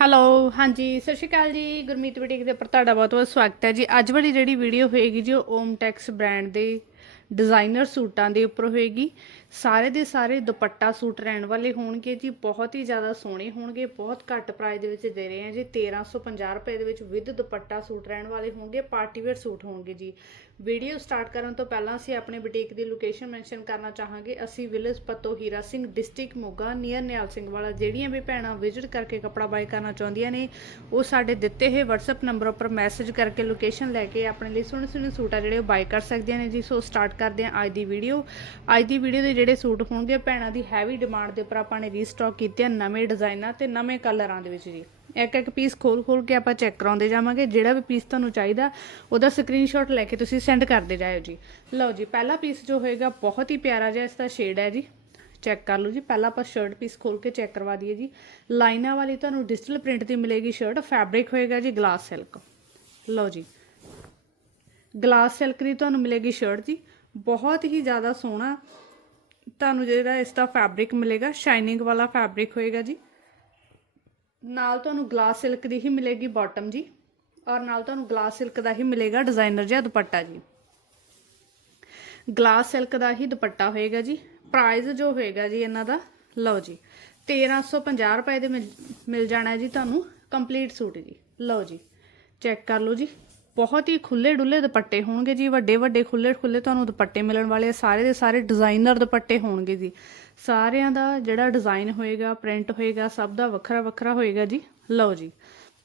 Hello ਹਾਂਜੀ, ਸਤਿ ਸ਼੍ਰੀ ਅਕਾਲ ਜੀ, ਗੁਰਮੀਤ ਬੁਟੀਕ ਦੇ ਉੱਪਰ ਤੁਹਾਡਾ ਬਹੁਤ ਬਹੁਤ ਸਵਾਗਤ ਹੈ ਜੀ। ਅੱਜ ਵਾਲੀ ਜਿਹੜੀ ਵੀਡੀਓ ਹੋਏਗੀ ਜੀ, ਉਹ ਓਮਟੈਕਸ ਬ੍ਰਾਂਡ ਦੇ ਡਿਜ਼ਾਈਨਰ ਸੂਟਾਂ ਦੇ ਉੱਪਰ ਹੋਏਗੀ। ਸਾਰੇ ਦੇ ਸਾਰੇ ਦੁਪੱਟਾ ਸੂਟ ਰਹਿਣ ਵਾਲੇ ਹੋਣਗੇ ਜੀ, ਬਹੁਤ ਹੀ ਜ਼ਿਆਦਾ ਸੋਹਣੇ ਹੋਣਗੇ, ਬਹੁਤ ਘੱਟ ਪ੍ਰਾਈਸ ਦੇ ਵਿੱਚ ਦੇ ਰਹੇ ਹਾਂ ਜੀ। 1350 ਰੁਪਏ ਦੇ ਵਿੱਚ ਵਿਦ ਦੁਪੱਟਾ ਸੂਟ ਰਹਿਣ ਵਾਲੇ ਹੋਣਗੇ ਪਾਰਟੀ ਵੇਅਰ ਸੂਟ ਹੋਣਗੇ ਜੀ। ਵੀਡੀਓ ਸਟਾਰਟ ਕਰਨ ਤੋਂ ਪਹਿਲਾਂ ਅਸੀਂ ਆਪਣੇ ਬੁਟੀਕ ਦੀ ਲੋਕੇਸ਼ਨ ਮੈਂਸ਼ਨ ਕਰਨਾ ਚਾਹਾਂਗੇ। ਅਸੀਂ village Patto Hira Singh district Moga near Nihal Singh Wala, ਜਿਹੜੀਆਂ ਵੀ ਭੈਣਾਂ ਵਿਜ਼ਿਟ ਕਰਕੇ ਕੱਪੜਾ ਬਾਈ ਕਰਨਾ ਚਾਹੁੰਦੀਆਂ ਨੇ, ਉਹ ਸਾਡੇ ਦਿੱਤੇ ਹੋਏ WhatsApp ਨੰਬਰ ਉੱਪਰ ਮੈਸੇਜ ਕਰਕੇ ਲੋਕੇਸ਼ਨ ਲੈ ਕੇ ਆਪਣੇ ਲਈ ਸੋਹਣੇ ਸੋਹਣੇ ਸੂਟ ਆ ਜਿਹੜੇ ਉਹ ਬਾਈ ਕਰ ਸਕਦੀਆਂ ਨੇ ਜੀ। ਸੋ ਸਟਾਰਟ ਕਰਦੇ ਹਾਂ ਅੱਜ ਦੀ ਵੀਡੀਓ ਅੱਜ ਦੀ ਵੀਡੀਓ ਦੇ ਜਿਹੜੇ ਸੂਟ ਹੋਣਗੇ, ਭੈਣਾਂ ਦੀ ਹੈਵੀ ਡਿਮਾਂਡ ਦੇ ਉੱਪਰ ਆਪਾਂ ਨੇ ਰੀਸਟਾਕ ਕੀਤੇ ਆ ਨਵੇਂ ਡਿਜ਼ਾਈਨਾਂ ਤੇ ਨਵੇਂ ਕਲਰਾਂ ਦੇ ਵਿੱਚ ਜੀ। ਇੱਕ ਇੱਕ ਪੀਸ ਖੋਲ ਖੋਲ ਕੇ ਆਪਾਂ ਚੈੱਕ ਕਰਾਉਂਦੇ ਜਾਵਾਂਗੇ, ਜਿਹੜਾ ਵੀ ਪੀਸ ਤੁਹਾਨੂੰ ਚਾਹੀਦਾ, ਉਹਦਾ ਸਕਰੀਨਸ਼ਾਟ ਲੈ ਕੇ ਤੁਸੀਂ ਸੈਂਡ ਕਰਦੇ ਜਾਇਓ ਜੀ। ਲਓ ਜੀ, ਪਹਿਲਾ ਪੀਸ ਜੋ ਹੋਏਗਾ, ਬਹੁਤ ਹੀ ਪਿਆਰਾ ਜਿਹਾ ਇਸ ਦਾ ਸ਼ੇਡ ਹੈ ਜੀ। ਚੈੱਕ ਕਰ ਲਓ ਜੀ, ਪਹਿਲਾਂ ਆਪਾਂ ਸ਼ਰਟ ਪੀਸ ਖੋਲ ਕੇ ਚੈੱਕ ਕਰਵਾ ਦਈਏ ਜੀ। ਲਾਈਨਾਂ ਵਾਲੀ ਤੁਹਾਨੂੰ ਡਿਜੀਟਲ ਪ੍ਰਿੰਟ ਦੀ ਮਿਲੇਗੀ ਸ਼ਰਟ ਫੈਬਰਿਕ ਹੋਏਗਾ ਜੀ ਗਲਾਸ ਸਿਲਕ ਲਓ ਜੀ ਗਲਾਸ ਸਿਲਕ ਦੀ ਤੁਹਾਨੂੰ ਮਿਲੇਗੀ ਸ਼ਰਟ ਜੀ। ਬਹੁਤ ਹੀ ਜ਼ਿਆਦਾ ਸੋਹਣਾ ਤੁਹਾਨੂੰ ਜਿਹੜਾ ਇਸ ਦਾ ਫੈਬਰਿਕ ਮਿਲੇਗਾ ਸ਼ਾਈਨਿੰਗ ਵਾਲਾ ਫੈਬਰਿਕ ਹੋਏਗਾ ਜੀ। ਨਾਲ ਤੁਹਾਨੂੰ ਗਲਾਸ ਸਿਲਕ ਦੀ ਹੀ ਮਿਲੇਗੀ ਬਾਟਮ ਜੀ ਔਰ ਨਾਲ ਤੁਹਾਨੂੰ ਗਲਾਸ ਸਿਲਕ ਦਾ ਹੀ ਮਿਲੇਗਾ ਡਿਜ਼ਾਈਨਰ ਜਿਹਾ ਦੁਪੱਟਾ ਜੀ। ਗਲਾਸ ਸਿਲਕ ਦਾ ਹੀ ਦੁਪੱਟਾ ਹੋਏਗਾ ਜੀ। ਪ੍ਰਾਈਸ ਜੋ ਹੋਏਗਾ ਜੀ ਇਹਨਾਂ ਦਾ, ਲਓ ਜੀ 1350 ਰੁਪਏ ਦੇ ਮਿਲ ਮਿਲ ਜਾਣਾ ਜੀ ਤੁਹਾਨੂੰ ਕੰਪਲੀਟ ਸੂਟ ਜੀ। ਲਓ ਜੀ ਚੈੱਕ ਕਰ ਲਓ ਜੀ। ਬਹੁਤ ਹੀ ਖੁੱਲੇ ਡੁੱਲੇ ਦੁਪੱਟੇ ਹੋਣਗੇ ਜੀ ਵੱਡੇ ਵੱਡੇ ਖੁੱਲੇ ਖੁੱਲੇ ਤੁਹਾਨੂੰ ਦੁਪੱਟੇ ਮਿਲਣ ਵਾਲੇ ਸਾਰੇ ਦੇ ਸਾਰੇ ਡਿਜ਼ਾਈਨਰ ਦੁਪੱਟੇ ਹੋਣਗੇ ਜੀ। ਸਾਰਿਆਂ ਦਾ ਜਿਹੜਾ ਡਿਜ਼ਾਈਨ ਹੋਏਗਾ ਪ੍ਰਿੰਟ ਹੋਏਗਾ, ਸਭ ਦਾ ਵੱਖਰਾ ਵੱਖਰਾ ਹੋਏਗਾ ਜੀ। ਲਓ ਜੀ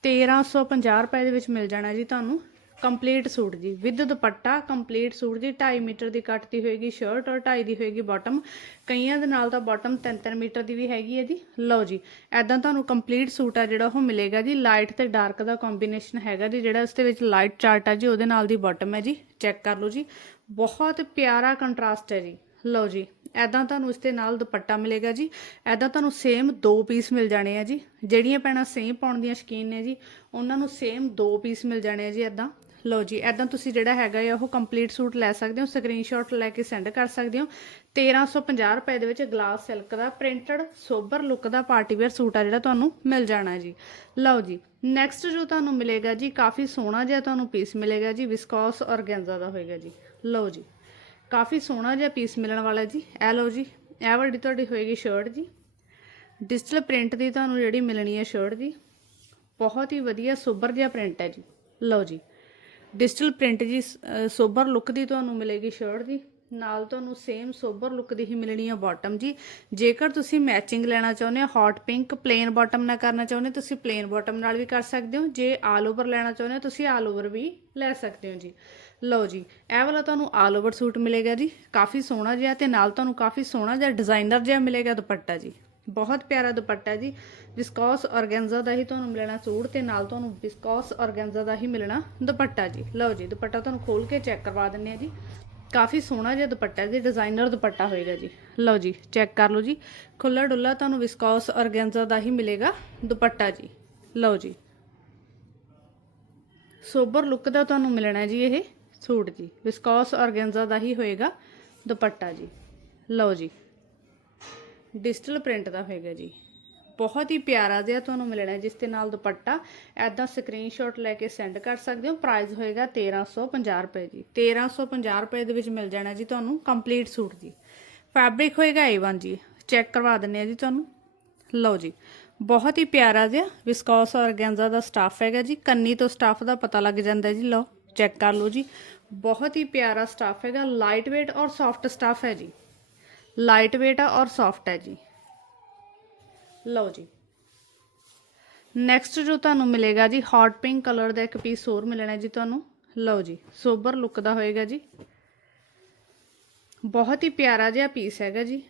1350 ਰੁਪਏ ਦੇ ਵਿੱਚ ਮਿਲ ਜਾਣਾ ਜੀ ਤੁਹਾਨੂੰ ਕੰਪਲੀਟ ਸੂਟ ਜੀ। ਵਿਦ ਦੁਪੱਟਾ ਕੰਪਲੀਟ ਸੂਟ ਜੀ 2.5 ਮੀਟਰ ਦੀ ਕੱਟ ਦੀ ਹੋਏਗੀ ਸ਼ਰਟ ਔਰ 2.5 ਦੀ ਹੋਏਗੀ ਬਾਟਮ ਕਈਆਂ ਦੇ ਨਾਲ ਤਾਂ ਬਾਟਮ 3-3 ਮੀਟਰ ਦੀ ਵੀ ਹੈਗੀ ਹੈ ਜੀ। ਲਓ ਜੀ ਐਦਾਂ ਤੁਹਾਨੂੰ ਕੰਪਲੀਟ ਸੂਟ ਆ ਜਿਹੜਾ ਉਹ ਮਿਲੇਗਾ ਜੀ। ਲਾਈਟ ਤੇ ਡਾਰਕ ਦਾ ਕੰਬੀਨੇਸ਼ਨ ਹੈਗਾ ਜੀ, ਜਿਹੜਾ ਇਸ ਦੇ ਵਿੱਚ ਲਾਈਟ ਚਾਰਟ ਆ ਜੀ, ਉਹਦੇ ਨਾਲ ਦੀ ਬਾਟਮ ਹੈ ਜੀ। ਚੈੱਕ ਕਰ ਲਓ ਜੀ। ਬਹੁਤ ਪਿਆਰਾ ਕੰਟਰਾਸਟ ਹੈ ਜੀ। ਲਓ ਜੀ ਐਦਾਂ ਤੁਹਾਨੂੰ ਇਸ ਦੇ ਨਾਲ ਦੁਪੱਟਾ ਮਿਲੇਗਾ ਜੀ। ਐਦਾਂ ਤੁਹਾਨੂੰ ਸੇਮ ਦੋ ਪੀਸ ਮਿਲ ਜਾਣੇ ਆ ਜੀ। ਜਿਹੜੀਆਂ ਪੈਣਾ ਸੇਮ ਪਾਉਣ ਦੀਆਂ ਸ਼ਕੀਨ ਨੇ ਜੀ, ਉਹਨਾਂ ਨੂੰ ਸੇਮ ਦੋ ਪੀਸ ਮਿਲ ਜਾਣੇ ਆ ਜੀ ਐਦਾਂ ਲਓ ਜੀ ਐਦਾਂ ਤੁਸੀਂ ਜਿਹੜਾ ਹੈਗਾ ਆ, ਉਹ ਕੰਪਲੀਟ ਸੂਟ ਲੈ ਸਕਦੇ ਹੋ ਸਕਰੀਨਸ਼ਾਟ ਲੈ ਕੇ ਸੈਂਡ ਕਰ ਸਕਦੇ ਹੋ। 1350 ਰੁਪਏ ਦੇ ਵਿੱਚ ਗਲਾਸ ਸਿਲਕ ਦਾ ਪ੍ਰਿੰਟਡ ਸੋਬਰ ਲੁੱਕ ਦਾ ਪਾਰਟੀ ਵੇਅਰ ਸੂਟ ਆ ਜਿਹੜਾ ਤੁਹਾਨੂੰ ਮਿਲ ਜਾਣਾ ਜੀ। ਲਓ ਜੀ ਨੈਕਸਟ ਜੋ ਤੁਹਾਨੂੰ ਮਿਲੇਗਾ ਜੀ, ਕਾਫੀ ਸੋਹਣਾ ਜਿਹਾ ਤੁਹਾਨੂੰ ਪੀਸ ਮਿਲੇਗਾ ਜੀ ਵਿਸਕੋਸ ਔਰਗੈਂਜ਼ਾ ਦਾ ਹੋਏਗਾ ਜੀ। ਲਓ ਜੀ ਕਾਫੀ ਸੋਹਣਾ ਜਿਹਾ ਪੀਸ ਮਿਲਣ ਵਾਲਾ ਜੀ। ਇਹ ਲਓ ਜੀ, ਇਹ ਵੱਡੀ ਤੁਹਾਡੀ ਹੋਏਗੀ ਸ਼ਰਟ ਜੀ। ਡਿਜੀਟਲ ਪ੍ਰਿੰਟ ਦੀ ਤੁਹਾਨੂੰ ਜਿਹੜੀ ਮਿਲਣੀ ਹੈ ਸ਼ਰਟ ਜੀ, ਬਹੁਤ ਹੀ ਵਧੀਆ ਸੋਬਰ ਜਿਹਾ ਪ੍ਰਿੰਟ ਹੈ ਜੀ। ਲਓ ਜੀ ਡਿਜੀਟਲ ਪ੍ਰਿੰਟ ਜੀ ਸੋਬਰ ਲੁੱਕ ਦੀ ਤੁਹਾਨੂੰ ਮਿਲੇਗੀ ਸ਼ਰਟ ਜੀ। ਨਾਲ ਤੁਹਾਨੂੰ ਸੇਮ ਸੋਬਰ ਲੁੱਕ ਦੀ ਹੀ ਮਿਲਣੀ ਹੈ ਬਾਟਮ ਜੀ। ਜੇਕਰ ਤੁਸੀਂ ਮੈਚਿੰਗ ਲੈਣਾ ਚਾਹੁੰਦੇ ਹੋ ਹੌਟ ਪਿੰਕ ਪਲੇਨ ਬਾਟਮ ਨਾਲ ਕਰਨਾ ਚਾਹੁੰਦੇ ਹੋ, ਤੁਸੀਂ ਪਲੇਨ ਬਾਟਮ ਨਾਲ ਵੀ ਕਰ ਸਕਦੇ ਹੋ। ਜੇ ਆਲ ਓਵਰ ਲੈਣਾ ਚਾਹੁੰਦੇ ਹੋ, ਤੁਸੀਂ ਆਲ ਓਵਰ ਵੀ ਲੈ ਸਕਦੇ ਹੋ ਜੀ। ਲਓ ਜੀ, ਇਹ ਵਾਲਾ ਤੁਹਾਨੂੰ ਆਲ ਓਵਰ ਸੂਟ ਮਿਲੇਗਾ ਜੀ, ਕਾਫੀ ਸੋਹਣਾ ਜਿਹਾ ਤੇ ਨਾਲ ਤੁਹਾਨੂੰ ਕਾਫੀ ਸੋਹਣਾ ਜਿਹਾ ਡਿਜ਼ਾਈਨਰ ਜਿਹਾ ਮਿਲੇਗਾ ਦੁਪੱਟਾ ਜੀ। ਬਹੁਤ ਪਿਆਰਾ ਦੁਪੱਟਾ ਜੀ ਵਿਸਕੌਸ ਔਰਗੈਂਜ਼ਾ ਦਾ ਹੀ ਤੁਹਾਨੂੰ ਮਿਲਣਾ ਸੂਟ ਤੇ ਨਾਲ ਤੁਹਾਨੂੰ ਵਿਸਕੌਸ ਔਰਗੈਂਜ਼ਾ ਦਾ ਹੀ ਮਿਲਣਾ ਦੁਪੱਟਾ ਜੀ। ਲਓ ਜੀ, ਦੁਪੱਟਾ ਤੁਹਾਨੂੰ ਖੋਲ ਕੇ ਚੈੱਕ ਕਰਵਾ ਦਿੰਨੇ ਆ ਜੀ। ਕਾਫੀ ਸੋਹਣਾ ਜਿਹਾ ਦੁਪੱਟਾ ਜੀ ਡਿਜ਼ਾਈਨਰ ਦੁਪੱਟਾ ਹੋਏਗਾ ਜੀ। ਲਓ ਜੀ ਚੈੱਕ ਕਰ ਲਓ ਜੀ ਖੁੱਲਾ ਡੁੱਲਾ ਤੁਹਾਨੂੰ ਵਿਸਕੌਸ ਔਰਗੈਂਜ਼ਾ ਦਾ ਹੀ ਮਿਲੇਗਾ ਦੁਪੱਟਾ ਜੀ। ਲਓ ਜੀ। ਸੋਬਰ ਲੁੱਕ ਦਾ ਤੁਹਾਨੂੰ ਮਿਲਣਾ ਜੀ ਇਹ। ਸੂਟ ਜੀ ਵਿਸਕੌਸ ਔਰਗੈਂਜ਼ਾ ਦਾ ਹੀ ਹੋਏਗਾ ਦੁਪੱਟਾ ਜੀ। ਲਓ ਜੀ ਡਿਜੀਟਲ ਪ੍ਰਿੰਟ ਦਾ ਹੋਏਗਾ ਜੀ। ਬਹੁਤ ਹੀ ਪਿਆਰਾ ਜਿਹਾ ਤੁਹਾਨੂੰ ਮਿਲਣਾ ਜਿਸ ਦੇ ਨਾਲ ਦੁਪੱਟਾ ਐਦਾਂ ਸਕਰੀਨਸ਼ਾਟ ਲੈ ਕੇ ਸੈਂਡ ਕਰ ਸਕਦੇ ਹੋ। ਪ੍ਰਾਈਸ ਹੋਏਗਾ 1350 ਰੁਪਏ ਜੀ। 1350 ਰੁਪਏ ਦੇ ਵਿੱਚ ਮਿਲ ਜਾਣਾ ਜੀ ਤੁਹਾਨੂੰ ਕੰਪਲੀਟ ਸੂਟ ਜੀ। ਫੈਬਰਿਕ ਹੋਏਗਾ A1 ਜੀ। ਚੈੱਕ ਕਰਵਾ ਦਿੰਨੇ ਆ ਜੀ ਤੁਹਾਨੂੰ। ਲਓ ਜੀ, ਬਹੁਤ ਹੀ ਪਿਆਰਾ ਜਿਹਾ ਵਿਸਕੌਸ ਔਰਗੈਂਜ਼ਾ ਦਾ ਸਟਾਫ ਹੈਗਾ ਜੀ। ਕੰਨੀ ਤੋਂ ਸਟਾਫ ਦਾ ਪਤਾ ਲੱਗ ਜਾਂਦਾ ਜੀ। ਲਓ ਚੈੱਕ ਕਰ ਲਓ ਜੀ। ਬਹੁਤ ਹੀ ਪਿਆਰਾ ਸਟਾਫ ਹੈਗਾ ਲਾਈਟ weight ਔਰ ਸੌਫਟ ਸਟਾਫ ਹੈ ਜੀ। ਲਾਈਟ weight ਆ ਔਰ ਸੌਫਟ ਹੈ ਜੀ। ਲਓ ਜੀ। ਨੈਕਸਟ ਜੋ ਤੁਹਾਨੂੰ ਮਿਲੇਗਾ ਜੀ ਹੌਟ ਪਿੰਕ ਕਲਰ ਦਾ ਇੱਕ ਪੀਸ ਹੋਰ ਮਿਲਣਾ ਜੀ ਤੁਹਾਨੂੰ। ਲਓ ਜੀ, ਸੋਬਰ ਲੁੱਕ ਦਾ ਹੋਏਗਾ ਜੀ। ਬਹੁਤ ਹੀ ਪਿਆਰਾ ਜਿਹਾ ਪੀਸ ਹੈਗਾ ਜੀ।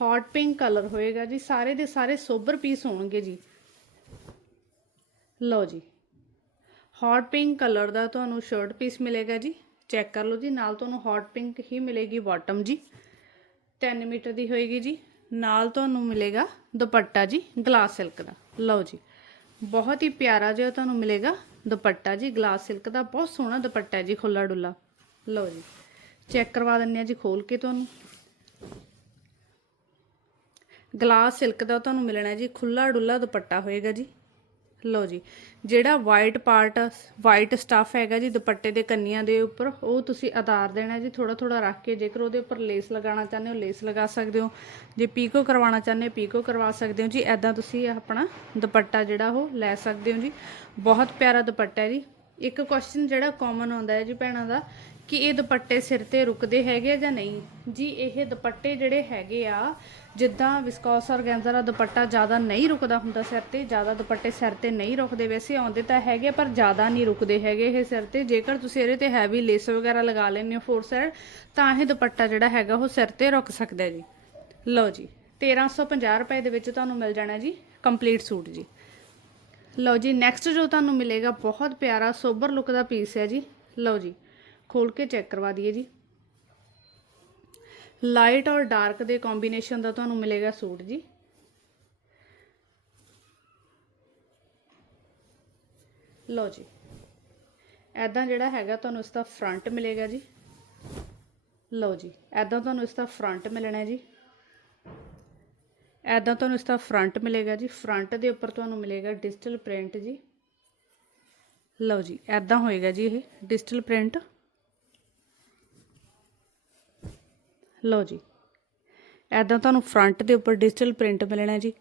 ਹੌਟ ਪਿੰਕ ਕਲਰ ਹੋਏਗਾ ਜੀ, ਸਾਰੇ ਦੇ ਸਾਰੇ ਸੋਬਰ ਪੀਸ ਹੋਣਗੇ ਜੀ। ਲਓ ਜੀ। ਹੌਟ ਪਿੰਕ ਕਲਰ ਦਾ ਤੁਹਾਨੂੰ ਸ਼ਰਟ ਪੀਸ ਮਿਲੇਗਾ ਜੀ। ਚੈੱਕ ਕਰ ਲਓ ਜੀ, ਨਾਲ ਤੁਹਾਨੂੰ ਹੌਟ ਪਿੰਕ ਹੀ ਮਿਲੇਗੀ ਬਾਟਮ ਜੀ। 3 ਮੀਟਰ ਦੀ ਹੋਏਗੀ ਜੀ। ਨਾਲ ਤੁਹਾਨੂੰ ਮਿਲੇਗਾ ਦੁਪੱਟਾ ਜੀ ਗਲਾਸ ਸਿਲਕ ਦਾ। ਲਓ ਜੀ, ਬਹੁਤ ਹੀ ਪਿਆਰਾ ਜਿਹਾ ਤੁਹਾਨੂੰ ਮਿਲੇਗਾ ਦੁਪੱਟਾ ਜੀ ਗਲਾਸ ਸਿਲਕ ਦਾ। ਬਹੁਤ ਸੋਹਣਾ ਦੁਪੱਟਾ ਹੈ ਜੀ ਖੁੱਲਾ ਡੁੱਲਾ। ਲਓ ਜੀ ਚੈੱਕ ਕਰਵਾ ਦਿੰਨੇ ਆ ਜੀ ਖੋਲ ਕੇ ਤੁਹਾਨੂੰ। ਗਲਾਸ ਸਿਲਕ ਦਾ ਤੁਹਾਨੂੰ ਮਿਲਣਾ ਜੀ ਖੁੱਲਾ ਡੁੱਲਾ ਦੁਪੱਟਾ ਹੋਏਗਾ ਜੀ। ਲਓ ਜੀ, ਜਿਹੜਾ ਵਾਈਟ ਪਾਰਟ ਵਾਈਟ ਸਟਫ ਹੈਗਾ ਜੀ, ਦੁਪੱਟੇ ਦੇ ਕੰਨੀਆਂ ਦੇ ਉੱਪਰ, ਉਹ ਤੁਸੀਂ ਆਧਾਰ ਦੇਣਾ ਜੀ ਥੋੜਾ ਥੋੜਾ ਰੱਖ ਕੇ ਜੇਕਰ ਉਹਦੇ ਉੱਪਰ ਲੇਸ ਲਗਾਉਣਾ ਚਾਹੁੰਦੇ ਹੋ ਲੇਸ ਲਗਾ ਸਕਦੇ ਹੋ। ਜੇ ਪੀਕੋ ਕਰਵਾਉਣਾ ਚਾਹੁੰਦੇ ਹੋ ਪੀਕੋ ਕਰਵਾ ਸਕਦੇ ਹੋ ਜੀ ਐਦਾਂ ਤੁਸੀਂ ਆਪਣਾ ਦੁਪੱਟਾ ਜਿਹੜਾ ਉਹ ਲੈ ਸਕਦੇ ਹੋ ਜੀ। ਬਹੁਤ ਪਿਆਰਾ ਦੁਪੱਟਾ ਹੈ ਜੀ। ਇੱਕ ਕੁਐਸਚਨ ਜਿਹੜਾ ਕਾਮਨ ਆਉਂਦਾ ਹੈ ਜੀ ਭੈਣਾਂ ਦਾ, ਕਿ ਇਹ ਦੁਪੱਟੇ ਸਿਰ ਤੇ ਰੁਕਦੇ ਹੈਗੇ ਆ ਜਾਂ ਨਹੀਂ? ਜੀ, ਇਹ ਦੁਪੱਟੇ ਜਿਹੜੇ ਹੈਗੇ ਆ ਜਿੱਦਾਂ ਵਿਸਕੋਸ ਔਰਗੈਂਜ਼ਾ ਦਾ ਦੁਪੱਟਾ ਜ਼ਿਆਦਾ ਨਹੀਂ ਰੁਕਦਾ ਹੁੰਦਾ ਸਿਰ ਤੇ, ਜ਼ਿਆਦਾ ਦੁਪੱਟੇ ਸਿਰ ਤੇ ਨਹੀਂ ਰੁਕਦੇ ਵੈਸੇ ਆਉਂਦੇ ਤਾਂ ਹੈਗੇ ਪਰ ਜ਼ਿਆਦਾ ਨਹੀਂ ਰੁਕਦੇ ਹੈਗੇ ਇਹ ਸਿਰ ਤੇ। ਜੇਕਰ ਤੁਸੀਂ ਇਹਦੇ ਤੇ ਹੈਵੀ ਲੇਸ ਵਗੈਰਾ ਲਗਾ ਲੈਂਦੇ ਹੋ ਫੋਰ ਸਾਈਡ ਤਾਂ ਇਹ ਦੁਪੱਟਾ ਜਿਹੜਾ ਹੈਗਾ ਉਹ ਸਿਰ ਤੇ ਰੁਕ ਸਕਦਾ ਜੀ। ਲਓ ਜੀ 1350 ਰੁਪਏ ਦੇ ਵਿੱਚ ਤੁਹਾਨੂੰ ਮਿਲ ਜਾਣਾ ਜੀ ਕੰਪਲੀਟ ਸੂਟ ਜੀ। ਲਓ ਜੀ ਨੈਕਸਟ ਜੋ ਤੁਹਾਨੂੰ ਮਿਲੇਗਾ, ਬਹੁਤ ਪਿਆਰਾ ਸੋਬਰ ਲੁੱਕ ਦਾ ਪੀਸ ਹੈ ਜੀ। ਲਓ ਜੀ ਖੋਲ ਕੇ ਚੈੱਕ ਕਰਵਾ ਦਈਏ ਜੀ। ਲਾਈਟ ਔਰ ਡਾਰਕ ਦੇ ਕੰਬੀਨੇਸ਼ਨ ਦਾ ਤੁਹਾਨੂੰ ਮਿਲੇਗਾ ਸੂਟ ਜੀ। ਲਓ ਜੀ। ਐਦਾਂ ਜਿਹੜਾ ਹੈਗਾ ਤੁਹਾਨੂੰ ਇਸ ਦਾ ਫਰੰਟ ਮਿਲੇਗਾ ਜੀ। ਲਓ ਜੀ। ਐਦਾਂ ਤੁਹਾਨੂੰ ਇਸ ਦਾ ਫਰੰਟ ਮਿਲਣਾ ਜੀ। ਐਦਾਂ ਤੁਹਾਨੂੰ ਇਸ ਦਾ ਫਰੰਟ ਮਿਲੇਗਾ ਜੀ। ਫਰੰਟ ਦੇ ਉੱਪਰ ਤੁਹਾਨੂੰ ਮਿਲੇਗਾ ਡਿਜੀਟਲ ਪ੍ਰਿੰਟ ਜੀ। ਲਓ ਜੀ। ਐਦਾਂ ਹੋਏਗਾ ਜੀ ਇਹ ਡਿਜੀਟਲ ਪ੍ਰਿੰਟ ਲਓ ਜੀ। ਐਦਾਂ ਤੁਹਾਨੂੰ ਫਰੰਟ ਦੇ ਉੱਪਰ ਡਿਜੀਟਲ ਪ੍ਰਿੰਟ ਮਿਲਣਾ ਜੀ।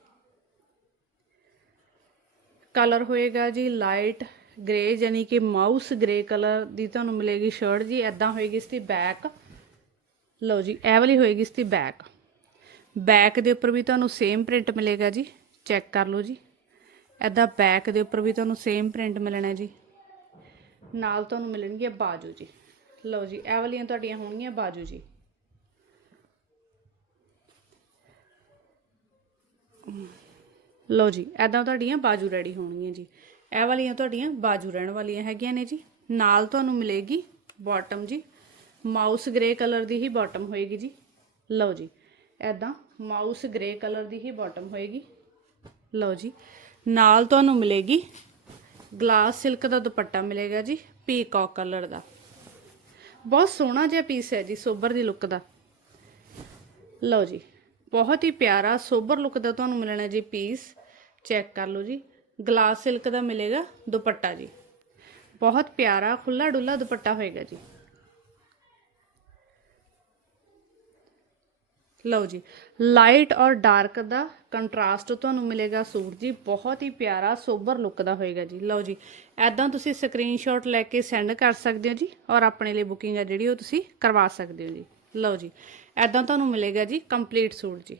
ਕਲਰ ਹੋਏਗਾ ਜੀ ਲਾਈਟ ਗ੍ਰੇ ਯਾਨੀ ਕਿ ਮਾਊਸ ਗ੍ਰੇ ਕਲਰ ਦੀ ਤੁਹਾਨੂੰ ਮਿਲੇਗੀ ਸ਼ਰਟ ਜੀ। ਐਦਾਂ ਹੋਏਗੀ ਇਸ ਦੀ ਬੈਕ ਲਓ ਜੀ, ਇਹ ਵਾਲੀ ਹੋਏਗੀ ਇਸ ਦੀ ਬੈਕ ਬੈਕ ਦੇ ਉੱਪਰ ਵੀ ਤੁਹਾਨੂੰ ਸੇਮ ਪ੍ਰਿੰਟ ਮਿਲੇਗਾ ਜੀ। ਚੈੱਕ ਕਰ ਲਓ ਜੀ। ਐਦਾਂ ਬੈਕ ਦੇ ਉੱਪਰ ਵੀ ਤੁਹਾਨੂੰ ਸੇਮ ਪ੍ਰਿੰਟ ਮਿਲਣਾ ਜੀ। ਨਾਲ ਤੁਹਾਨੂੰ ਮਿਲਣਗੀਆਂ ਬਾਜੂ ਜੀ। ਲਓ ਜੀ, ਇਹ ਵਾਲੀਆਂ ਤੁਹਾਡੀਆਂ ਹੋਣਗੀਆਂ ਬਾਜੂ ਜੀ। ਲਓ ਜੀ ਐਦਾਂ ਤੁਹਾਡੀਆਂ ਬਾਜੂ ਰੈਡੀ ਹੋਣਗੀਆਂ ਜੀ। ਇਹ ਵਾਲੀਆਂ ਤੁਹਾਡੀਆਂ ਬਾਜੂ ਰਹਿਣ ਵਾਲੀਆਂ ਹੈਗੀਆਂ ਨੇ ਜੀ। ਨਾਲ ਤੁਹਾਨੂੰ ਮਿਲੇਗੀ ਬਾਟਮ ਜੀ। ਮਾਊਸ ਗ੍ਰੇ ਕਲਰ ਦੀ ਹੀ ਬਾਟਮ ਹੋਏਗੀ ਜੀ। ਲਓ ਜੀ ਐਦਾਂ ਮਾਊਸ ਗ੍ਰੇ ਕਲਰ ਦੀ ਹੀ ਬਾਟਮ ਹੋਏਗੀ। ਲਓ ਜੀ, ਨਾਲ ਤੁਹਾਨੂੰ ਮਿਲੇਗੀ ਗਲਾਸ ਸਿਲਕ ਦਾ ਦੁਪੱਟਾ ਮਿਲੇਗਾ ਜੀ ਪੀਕੌਕ ਕਲਰ ਦਾ। ਬਹੁਤ ਸੋਹਣਾ ਜਿਹਾ ਪੀਸ ਹੈ ਜੀ, ਸੋਬਰ ਦੀ ਲੁੱਕ ਦਾ। ਲਓ ਜੀ ਬਹੁਤ ਹੀ ਪਿਆਰਾ, ਸੋਬਰ ਲੁੱਕ ਦਾ ਤੁਹਾਨੂੰ ਮਿਲਣਾ ਜੀ ਪੀਸ ਚੈੱਕ ਕਰ ਲਓ ਜੀ। ਗਲਾਸ ਸਿਲਕ ਦਾ ਮਿਲੇਗਾ ਦੁਪੱਟਾ ਜੀ। ਬਹੁਤ ਪਿਆਰਾ ਖੁੱਲਾ ਡੁੱਲਾ ਦੁਪੱਟਾ ਹੋਏਗਾ ਜੀ। ਲਓ ਜੀ। ਲਾਈਟ ਔਰ ਡਾਰਕ ਦਾ ਕੰਟਰਾਸਟ ਤੁਹਾਨੂੰ ਮਿਲੇਗਾ ਸੂਟ ਜੀ। ਬਹੁਤ ਹੀ ਪਿਆਰਾ, ਸੋਬਰ ਲੁੱਕ ਦਾ ਹੋਏਗਾ ਜੀ। ਲਓ ਜੀ। ਐਦਾਂ ਤੁਸੀਂ ਸਕਰੀਨਸ਼ਾਟ ਲੈ ਕੇ ਸੈਂਡ ਕਰ ਸਕਦੇ ਹੋ ਜੀ ਔਰ ਆਪਣੇ ਲਈ ਬੁਕਿੰਗ ਆ ਜਿਹੜੀ ਉਹ ਤੁਸੀਂ ਕਰਵਾ ਸਕਦੇ ਹੋ ਜੀ। ਲਓ ਜੀ ਐਦਾਂ ਤੁਹਾਨੂੰ ਮਿਲੇਗਾ ਜੀ ਕੰਪਲੀਟ ਸੂਟ ਜੀ।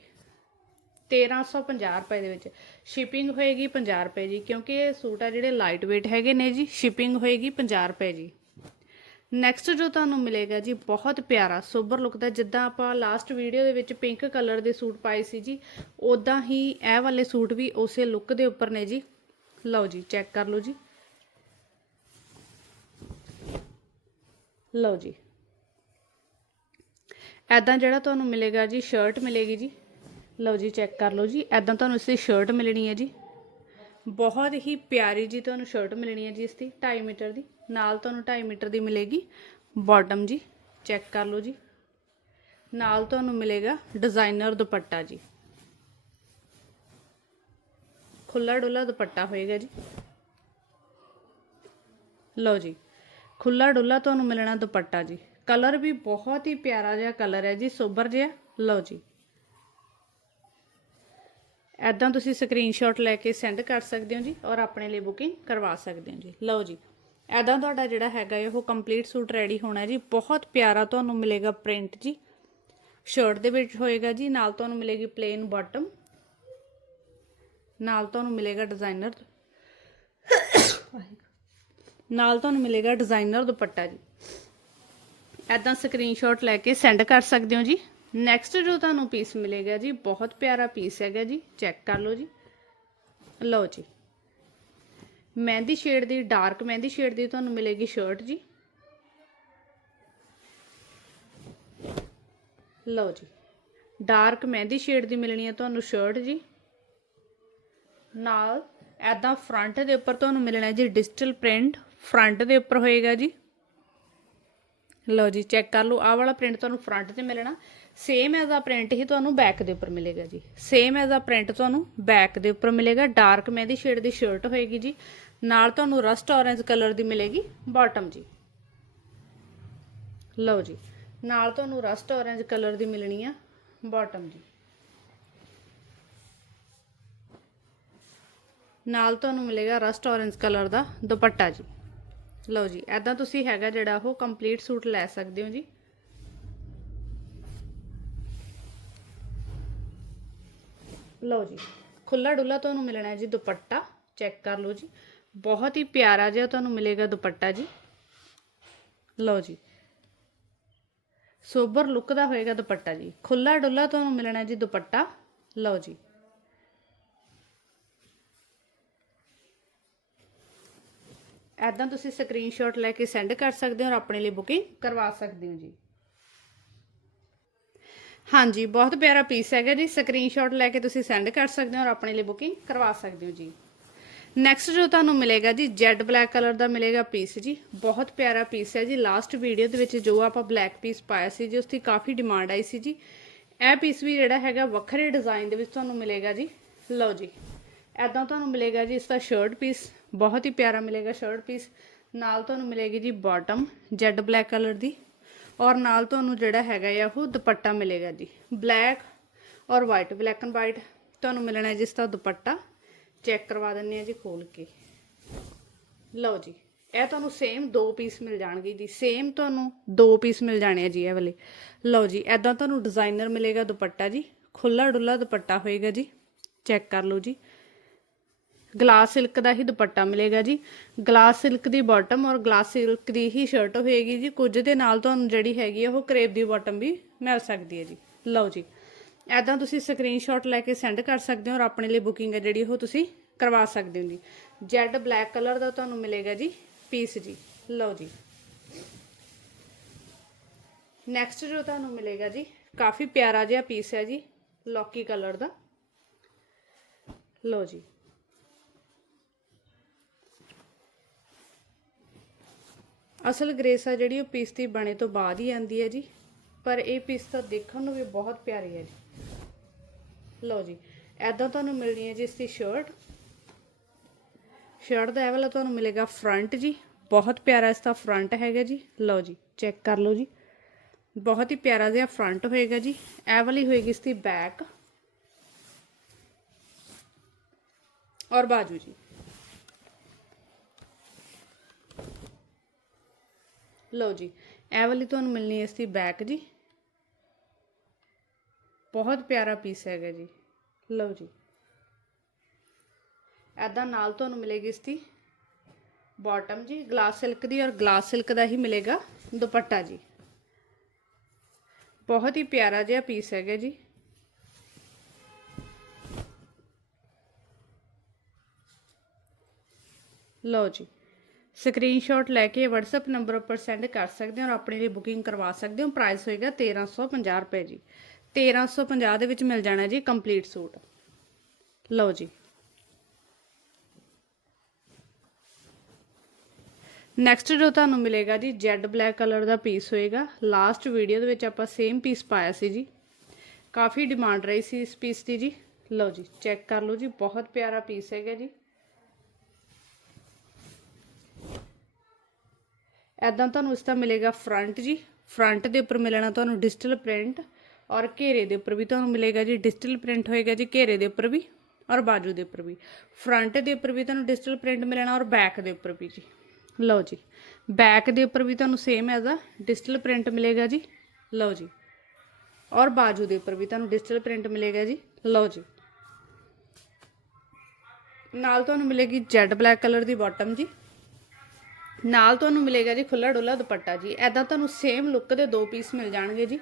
1350 ਰੁਪਏ ਦੇ ਵਿੱਚ। ਸ਼ਿਪਿੰਗ ਹੋਏਗੀ 50 ਰੁਪਏ ਜੀ, ਕਿਉਂਕਿ ਇਹ ਸੂਟ ਆ ਜਿਹੜੇ ਲਾਈਟ weight ਹੈਗੇ ਨੇ ਜੀ ਸ਼ਿਪਿੰਗ ਹੋਏਗੀ 50 ਰੁਪਏ ਜੀ। ਨੈਕਸਟ ਜੋ ਤੁਹਾਨੂੰ ਮਿਲੇਗਾ ਜੀ, ਬਹੁਤ ਪਿਆਰਾ ਸੋਬਰ ਲੁੱਕ ਦਾ, ਜਿੱਦਾਂ ਆਪਾਂ ਲਾਸਟ ਵੀਡੀਓ ਦੇ ਵਿੱਚ ਪਿੰਕ ਕਲਰ ਦੇ ਸੂਟ ਪਾਏ ਸੀ ਜੀ ਉਦਾਂ ਹੀ ਇਹ ਵਾਲੇ ਸੂਟ ਵੀ ਉਸੇ ਲੁੱਕ ਦੇ ਉੱਪਰ ਨੇ ਜੀ। ਲਓ ਜੀ ਚੈੱਕ ਕਰ ਲਓ ਜੀ। ਲਓ ਜੀ। ਐਦਾਂ ਜਿਹੜਾ ਤੁਹਾਨੂੰ ਮਿਲੇਗਾ ਜੀ ਸ਼ਰਟ ਮਿਲੇਗੀ ਜੀ। ਲਓ ਜੀ ਚੈੱਕ ਕਰ ਲਓ ਜੀ। ਐਦਾਂ ਤੁਹਾਨੂੰ ਇਸ ਦੀ ਸ਼ਰਟ ਮਿਲਣੀ ਹੈ ਜੀ। ਬਹੁਤ ਹੀ ਪਿਆਰੀ ਜੀ ਤੁਹਾਨੂੰ ਸ਼ਰਟ ਮਿਲਣੀ ਹੈ ਜੀ ਇਸ ਦੀ 2.5 ਮੀਟਰ ਦੀ। ਨਾਲ ਤੁਹਾਨੂੰ 2.5 ਮੀਟਰ ਦੀ ਮਿਲੇਗੀ ਬਾਟਮ ਜੀ। ਚੈੱਕ ਕਰ ਲਓ ਜੀ। ਨਾਲ ਤੁਹਾਨੂੰ ਮਿਲੇਗਾ ਡਿਜ਼ਾਈਨਰ ਦੁਪੱਟਾ ਜੀ। ਖੁੱਲਾ ਡੁੱਲਾ ਦੁਪੱਟਾ ਹੋਏਗਾ ਜੀ। ਲਓ ਜੀ। ਖੁੱਲਾ ਡੁੱਲਾ ਤੁਹਾਨੂੰ ਮਿਲਣਾ ਦੁਪੱਟਾ ਜੀ। ਕਲਰ ਵੀ ਬਹੁਤ ਹੀ ਪਿਆਰਾ ਜਿਹਾ ਕਲਰ ਹੈ ਜੀ, ਸੋਬਰ ਜਿਹਾ। ਲਓ ਜੀ। ਐਦਾਂ ਤੁਸੀਂ ਸਕਰੀਨਸ਼ਾਟ ਲੈ ਕੇ ਸੈਂਡ ਕਰ ਸਕਦੇ ਹੋ ਜੀ ਔਰ ਆਪਣੇ ਲਈ ਬੁਕਿੰਗ ਕਰਵਾ ਸਕਦੇ ਹੋ ਜੀ। ਲਓ ਜੀ। ਐਦਾਂ ਤੁਹਾਡਾ ਜਿਹੜਾ ਹੈਗਾ ਇਹ ਉਹ ਕੰਪਲੀਟ ਸੂਟ ਰੈਡੀ ਹੋਣਾ ਜੀ। ਬਹੁਤ ਪਿਆਰਾ ਤੁਹਾਨੂੰ ਮਿਲੇਗਾ ਪ੍ਰਿੰਟ ਜੀ। ਸ਼ਰਟ ਦੇ ਵਿੱਚ ਹੋਏਗਾ ਜੀ, ਨਾਲ ਤੁਹਾਨੂੰ ਮਿਲੇਗੀ ਪਲੇਨ ਬਾਟਮ ਨਾਲ ਤੁਹਾਨੂੰ ਮਿਲੇਗਾ ਡਿਜ਼ਾਈਨਰ ਨਾਲ ਤੁਹਾਨੂੰ ਮਿਲੇਗਾ ਡਿਜ਼ਾਈਨਰ ਦੁਪੱਟਾ ਜੀ। ਐਦਾਂ ਸਕਰੀਨਸ਼ਾਟ ਲੈ ਕੇ ਸੈਂਡ ਕਰ ਸਕਦੇ ਹੋ ਜੀ। ਨੈਕਸਟ ਜੋ ਤੁਹਾਨੂੰ ਪੀਸ ਮਿਲੇਗਾ ਜੀ, ਬਹੁਤ ਪਿਆਰਾ ਪੀਸ ਹੈਗਾ ਜੀ ਚੈੱਕ ਕਰ ਲਓ ਜੀ। ਲਓ ਜੀ। ਮਹਿੰਦੀ ਸ਼ੇਡ ਦੀ ਡਾਰਕ ਮਹਿੰਦੀ ਸ਼ੇਡ ਦੀ ਤੁਹਾਨੂੰ ਮਿਲੇਗੀ ਸ਼ਰਟ ਜੀ। ਲਓ ਜੀ। ਡਾਰਕ ਮਹਿੰਦੀ ਸ਼ੇਡ ਦੀ ਮਿਲਣੀ ਹੈ ਤੁਹਾਨੂੰ ਸ਼ਰਟ ਜੀ। ਨਾਲ ਐਦਾਂ ਫਰੰਟ ਦੇ ਉੱਪਰ ਤੁਹਾਨੂੰ ਮਿਲਣਾ ਜੀ ਡਿਜੀਟਲ ਪ੍ਰਿੰਟ ਫਰੰਟ ਦੇ ਉੱਪਰ ਹੋਏਗਾ ਜੀ। ਲਓ ਜੀ ਚੈੱਕ ਕਰ ਲਓ। ਆਹ ਵਾਲਾ ਪ੍ਰਿੰਟ ਤੁਹਾਨੂੰ ਫਰੰਟ ਤੇ ਮਿਲਣਾ। ਸੇਮ ਐਜ਼ ਆ ਪ੍ਰਿੰਟ ਹੀ ਤੁਹਾਨੂੰ ਬੈਕ ਦੇ ਉੱਪਰ ਮਿਲੇਗਾ ਜੀ। ਸੇਮ ਐਜ਼ ਆ ਪ੍ਰਿੰਟ ਤੁਹਾਨੂੰ ਬੈਕ ਦੇ ਉੱਪਰ ਮਿਲੇਗਾ। ਡਾਰਕ ਮਹਿੰਦੀ ਸ਼ੇਡ ਦੀ ਸ਼ਰਟ ਹੋਏਗੀ ਜੀ। ਨਾਲ ਤੁਹਾਨੂੰ ਰਸਟ ਔਰੇਂਜ ਕਲਰ ਦੀ ਮਿਲੇਗੀ। ਬਾਟਮ ਜੀ। ਲਓ ਜੀ। ਨਾਲ ਤੁਹਾਨੂੰ ਰਸਟ ਔਰੇਂਜ ਕਲਰ ਦੀ ਮਿਲਣੀ ਆ। ਬਾਟਮ ਜੀ। ਨਾਲ ਤੁਹਾਨੂੰ ਮਿਲੇਗਾ ਰਸਟ ਔਰੇਂਜ ਕਲਰ ਦਾ ਦੁਪੱਟਾ ਜੀ। ਲਓ ਜੀ ਐਦਾਂ ਤੁਸੀਂ ਹੈਗਾ ਜਿਹੜਾ ਉਹ ਕੰਪਲੀਟ ਸੂਟ ਲੈ ਸਕਦੇ ਹੋ ਜੀ। ਲਓ ਜੀ ਖੁੱਲਾ ਡੁੱਲਾ ਤੁਹਾਨੂੰ ਮਿਲਣਾ ਹੈ ਜੀ ਦੁਪੱਟਾ, ਚੈੱਕ ਕਰ ਲਓ ਜੀ। ਬਹੁਤ ਹੀ ਪਿਆਰਾ ਜਿਹਾ ਤੁਹਾਨੂੰ ਮਿਲੇਗਾ ਦੁਪੱਟਾ ਜੀ। ਲਓ ਜੀ, ਸੋਬਰ ਲੁੱਕ ਦਾ ਹੋਏਗਾ ਦੁਪੱਟਾ ਜੀ। ਖੁੱਲਾ ਡੁੱਲਾ ਤੁਹਾਨੂੰ ਮਿਲਣਾ ਜੀ ਦੁਪੱਟਾ। ਲਓ ਜੀ ਐਦਾਂ ਤੁਸੀਂ ਸਕਰੀਨਸ਼ਾਟ ਲੈ ਕੇ ਸੈਂਡ ਕਰ ਸਕਦੇ ਹੋ ਔਰ ਆਪਣੇ ਲਈ ਬੁਕਿੰਗ ਕਰਵਾ ਸਕਦੇ ਹੋ ਜੀ। ਹਾਂਜੀ, ਬਹੁਤ ਪਿਆਰਾ ਪੀਸ ਹੈਗਾ ਜੀ। ਸਕਰੀਨਸ਼ਾਟ ਲੈ ਕੇ ਤੁਸੀਂ ਸੈਂਡ ਕਰ ਸਕਦੇ ਹੋ ਔਰ ਆਪਣੇ ਲਈ ਬੁਕਿੰਗ ਕਰਵਾ ਸਕਦੇ ਹੋ ਜੀ। ਨੈਕਸਟ ਜੋ ਤੁਹਾਨੂੰ ਮਿਲੇਗਾ ਜੀ ਜੈਡ ਬਲੈਕ ਕਲਰ ਦਾ ਮਿਲੇਗਾ ਪੀਸ ਜੀ। ਬਹੁਤ ਪਿਆਰਾ ਪੀਸ ਹੈ ਜੀ। ਲਾਸਟ ਵੀਡੀਓ ਦੇ ਵਿੱਚ ਜੋ ਆਪਾਂ ਬਲੈਕ ਪੀਸ ਪਾਇਆ ਸੀ ਜੀ ਉਸ ਦੀ ਕਾਫੀ ਡਿਮਾਂਡ ਆਈ ਸੀ ਜੀ। ਇਹ ਪੀਸ ਵੀ ਜਿਹੜਾ ਹੈਗਾ ਵੱਖਰੇ ਡਿਜ਼ਾਈਨ ਦੇ ਵਿੱਚ ਤੁਹਾਨੂੰ ਮਿਲੇਗਾ ਜੀ। ਲਓ ਜੀ, ਐਦਾਂ ਤੁਹਾਨੂੰ ਮਿਲੇਗਾ ਜੀ, ਇਸ ਦਾ ਸ਼ਰਟ ਪੀਸ ਬਹੁਤ ਹੀ ਪਿਆਰਾ ਮਿਲੇਗਾ ਸ਼ਰਟ ਪੀਸ ਨਾਲ ਤੁਹਾਨੂੰ ਮਿਲੇਗੀ ਜੀ ਬਾਟਮ ਜੈਡ ਬਲੈਕ ਕਲਰ ਦੀ। ਔਰ ਨਾਲ ਤੁਹਾਨੂੰ ਜਿਹੜਾ ਹੈਗਾ ਆ, ਉਹ ਦੁਪੱਟਾ ਮਿਲੇਗਾ ਜੀ। ਬਲੈਕ ਔਰ ਵਾਈਟ ਬਲੈਕ ਐਂਡ ਵਾਈਟ ਤੁਹਾਨੂੰ ਮਿਲਣਾ ਜਿਸ ਦਾ ਦੁਪੱਟਾ। ਚੈੱਕ ਕਰਵਾ ਦਿੰਨੇ ਆ ਜੀ ਖੋਲ ਕੇ। ਲਓ ਜੀ, ਇਹ ਤੁਹਾਨੂੰ ਸੇਮ ਦੋ ਪੀਸ ਮਿਲ ਜਾਣਗੇ ਜੀ। ਸੇਮ ਤੁਹਾਨੂੰ ਦੋ ਪੀਸ ਮਿਲ ਜਾਣੇ ਆ ਜੀ ਇਹ ਵਾਲੇ। ਲਓ ਜੀ ਐਦਾਂ ਤੁਹਾਨੂੰ ਡਿਜ਼ਾਈਨਰ ਮਿਲੇਗਾ ਦੁਪੱਟਾ ਜੀ। ਖੁੱਲਾ ਡੁੱਲਾ ਦੁਪੱਟਾ ਹੋਏਗਾ ਜੀ। ਚੈੱਕ ਕਰ ਲਓ ਜੀ। ਗਲਾਸ ਸਿਲਕ ਦਾ ਹੀ ਦੁਪੱਟਾ ਮਿਲੇਗਾ ਜੀ। ਗਲਾਸ ਸਿਲਕ ਦੀ ਬਾਟਮ ਔਰ ਗਲਾਸ ਸਿਲਕ ਦੀ ਹੀ ਸ਼ਰਟ ਹੋਏਗੀ ਜੀ। ਕੁਝ ਦੇ ਨਾਲ ਤੁਹਾਨੂੰ ਜਿਹੜੀ ਹੈਗੀ ਆ, ਉਹ ਕਰੇਪ ਦੀ ਬਾਟਮ ਵੀ ਮਿਲ ਸਕਦੀ ਹੈ ਜੀ। ਲਓ ਜੀ ਐਦਾਂ ਤੁਸੀਂ ਸਕਰੀਨਸ਼ਾਟ ਲੈ ਕੇ ਸੈਂਡ ਕਰ ਸਕਦੇ ਹੋ ਔਰ ਆਪਣੇ ਲਈ ਬੁਕਿੰਗ ਹੈ ਜਿਹੜੀ, ਉਹ ਤੁਸੀਂ ਕਰਵਾ ਸਕਦੇ ਹੋ ਜੀ। ਜੈਡ ਬਲੈਕ ਕਲਰ ਦਾ ਤੁਹਾਨੂੰ ਮਿਲੇਗਾ ਜੀ ਪੀਸ ਜੀ। ਲਓ ਜੀ। ਨੈਕਸਟ ਜੋ ਤੁਹਾਨੂੰ ਮਿਲੇਗਾ ਜੀ, ਕਾਫੀ ਪਿਆਰਾ ਜਿਹਾ ਪੀਸ ਹੈ ਜੀ ਲੌਕੀ ਕਲਰ ਦਾ। ਲਓ ਜੀ। ਅਸਲ ਗ੍ਰੇਸ ਆ ਜਿਹੜੀ, ਉਹ ਪੀਸਤੀ ਬਣੇ ਤੋਂ ਬਾਅਦ ਹੀ ਆਂਦੀ ਹੈ ਜੀ। ਪਰ ਇਹ ਪੀਸ ਤਾਂ ਦੇਖਣ ਨੂੰ ਵੀ ਬਹੁਤ ਪਿਆਰੀ ਹੈ ਜੀ। ਲਓ ਜੀ ਐਦਾਂ ਤੁਹਾਨੂੰ ਮਿਲਣੀ ਹੈ ਜੀ ਇਸ ਦੀ ਸ਼ਰਟ ਸ਼ਰਟ ਦਾ ਇਹ ਵਾਲਾ ਤੁਹਾਨੂੰ ਮਿਲੇਗਾ ਫਰੰਟ ਜੀ। ਬਹੁਤ ਪਿਆਰਾ ਇਸ ਦਾ ਫਰੰਟ ਹੈਗਾ ਜੀ। ਲਓ ਜੀ ਚੈੱਕ ਕਰ ਲਓ ਜੀ। ਬਹੁਤ ਹੀ ਪਿਆਰਾ ਜਿਹਾ ਫਰੰਟ ਹੋਏਗਾ ਜੀ। ਇਹ ਵਾਲੀ ਹੋਏਗੀ ਇਸ ਦੀ ਬੈਕ ਔਰ ਬਾਜੂ ਜੀ। ਲਓ ਜੀ, ਇਹ ਵਾਲੀ ਤੁਹਾਨੂੰ ਮਿਲਣੀ ਹੈ ਇਸ ਦੀ ਬੈਕ ਜੀ। ਬਹੁਤ ਪਿਆਰਾ ਪੀਸ ਹੈਗਾ ਜੀ। ਲਓ ਜੀ। ਐਦਾਂ ਨਾਲ ਤੁਹਾਨੂੰ ਮਿਲੇਗੀ ਇਸ ਦੀ ਬਾਟਮ ਜੀ ਗਲਾਸ ਸਿਲਕ ਦੀ ਔਰ ਗਲਾਸ ਸਿਲਕ ਦਾ ਹੀ ਮਿਲੇਗਾ ਦੁਪੱਟਾ ਜੀ। ਬਹੁਤ ਹੀ ਪਿਆਰਾ ਜਿਹਾ ਪੀਸ ਹੈਗਾ ਜੀ। ਲਓ ਜੀ। ਸਕਰੀਨਸ਼ਾਟ ਲੈ ਕੇ WhatsApp ਨੰਬਰ ਉੱਪਰ ਸੈਂਡ ਕਰ ਸਕਦੇ ਹੋ ਔਰ ਆਪਣੇ ਲਈ ਬੁਕਿੰਗ ਕਰਵਾ ਸਕਦੇ ਹੋ। ਪ੍ਰਾਈਸ ਹੋਏਗਾ 1350 ਰੁਪਏ ਜੀ। 1350 ਦੇ ਵਿੱਚ ਮਿਲ ਜਾਣਾ ਜੀ ਕੰਪਲੀਟ ਸੂਟ। ਲਓ ਜੀ। ਨੈਕਸਟ ਜੋ ਤੁਹਾਨੂੰ ਮਿਲੇਗਾ ਜੀ ਜੈਡ ਬਲੈਕ ਕਲਰ ਦਾ ਪੀਸ ਹੋਏਗਾ। ਲਾਸਟ ਵੀਡੀਓ ਦੇ ਵਿੱਚ ਆਪਾਂ ਸੇਮ ਪੀਸ ਪਾਇਆ ਸੀ ਜੀ। ਕਾਫੀ ਡਿਮਾਂਡ ਰਹੀ ਸੀ ਇਸ ਪੀਸ ਦੀ ਜੀ। ਲਓ ਜੀ ਚੈੱਕ ਕਰ ਲਓ ਜੀ। ਬਹੁਤ ਪਿਆਰਾ ਪੀਸ ਹੈਗਾ ਜੀ। ਐਦਾਂ ਤੁਹਾਨੂੰ ਇਸ ਦਾ ਮਿਲੇਗਾ ਫਰੰਟ ਜੀ। ਫਰੰਟ ਦੇ ਉੱਪਰ ਮਿਲਣਾ ਤੁਹਾਨੂੰ ਡਿਜੀਟਲ ਪ੍ਰਿੰਟ ਔਰ ਘੇਰੇ ਦੇ ਉੱਪਰ ਵੀ ਤੁਹਾਨੂੰ ਮਿਲੇਗਾ ਜੀ। ਡਿਜੀਟਲ ਪ੍ਰਿੰਟ ਹੋਏਗਾ ਜੀ ਘੇਰੇ ਦੇ ਉੱਪਰ ਵੀ ਔਰ ਬਾਜੂ ਦੇ ਉੱਪਰ ਵੀ। ਫਰੰਟ ਦੇ ਉੱਪਰ ਵੀ ਤੁਹਾਨੂੰ ਡਿਜੀਟਲ ਪ੍ਰਿੰਟ ਮਿਲਣਾ ਔਰ ਬੈਕ ਦੇ ਉੱਪਰ ਵੀ ਜੀ। ਲਓ ਜੀ। ਬੈਕ ਦੇ ਉੱਪਰ ਵੀ ਤੁਹਾਨੂੰ ਸੇਮ ਐਜ਼ ਆ। ਡਿਜੀਟਲ ਪ੍ਰਿੰਟ ਮਿਲੇਗਾ ਜੀ। ਲਓ ਜੀ। ਔਰ ਬਾਜੂ ਦੇ ਉੱਪਰ ਵੀ ਤੁਹਾਨੂੰ ਡਿਜੀਟਲ ਪ੍ਰਿੰਟ ਮਿਲੇਗਾ ਜੀ। ਲਓ ਜੀ। ਨਾਲ ਤੁਹਾਨੂੰ ਮਿਲੇਗੀ ਜੈਡ ਬਲੈਕ ਕਲਰ ਦੀ ਬਾਟਮ ਜੀ। ਨਾਲ ਤੁਹਾਨੂੰ ਮਿਲੇਗਾ ਜੀ ਖੁੱਲਾ ਡੁੱਲਾ ਦੁਪੱਟਾ ਜੀ। ਐਦਾਂ ਤੁਹਾਨੂੰ ਸੇਮ ਲੁੱਕ ਦੇ ਦੋ ਪੀਸ ਮਿਲ ਜਾਣਗੇ ਜੀ।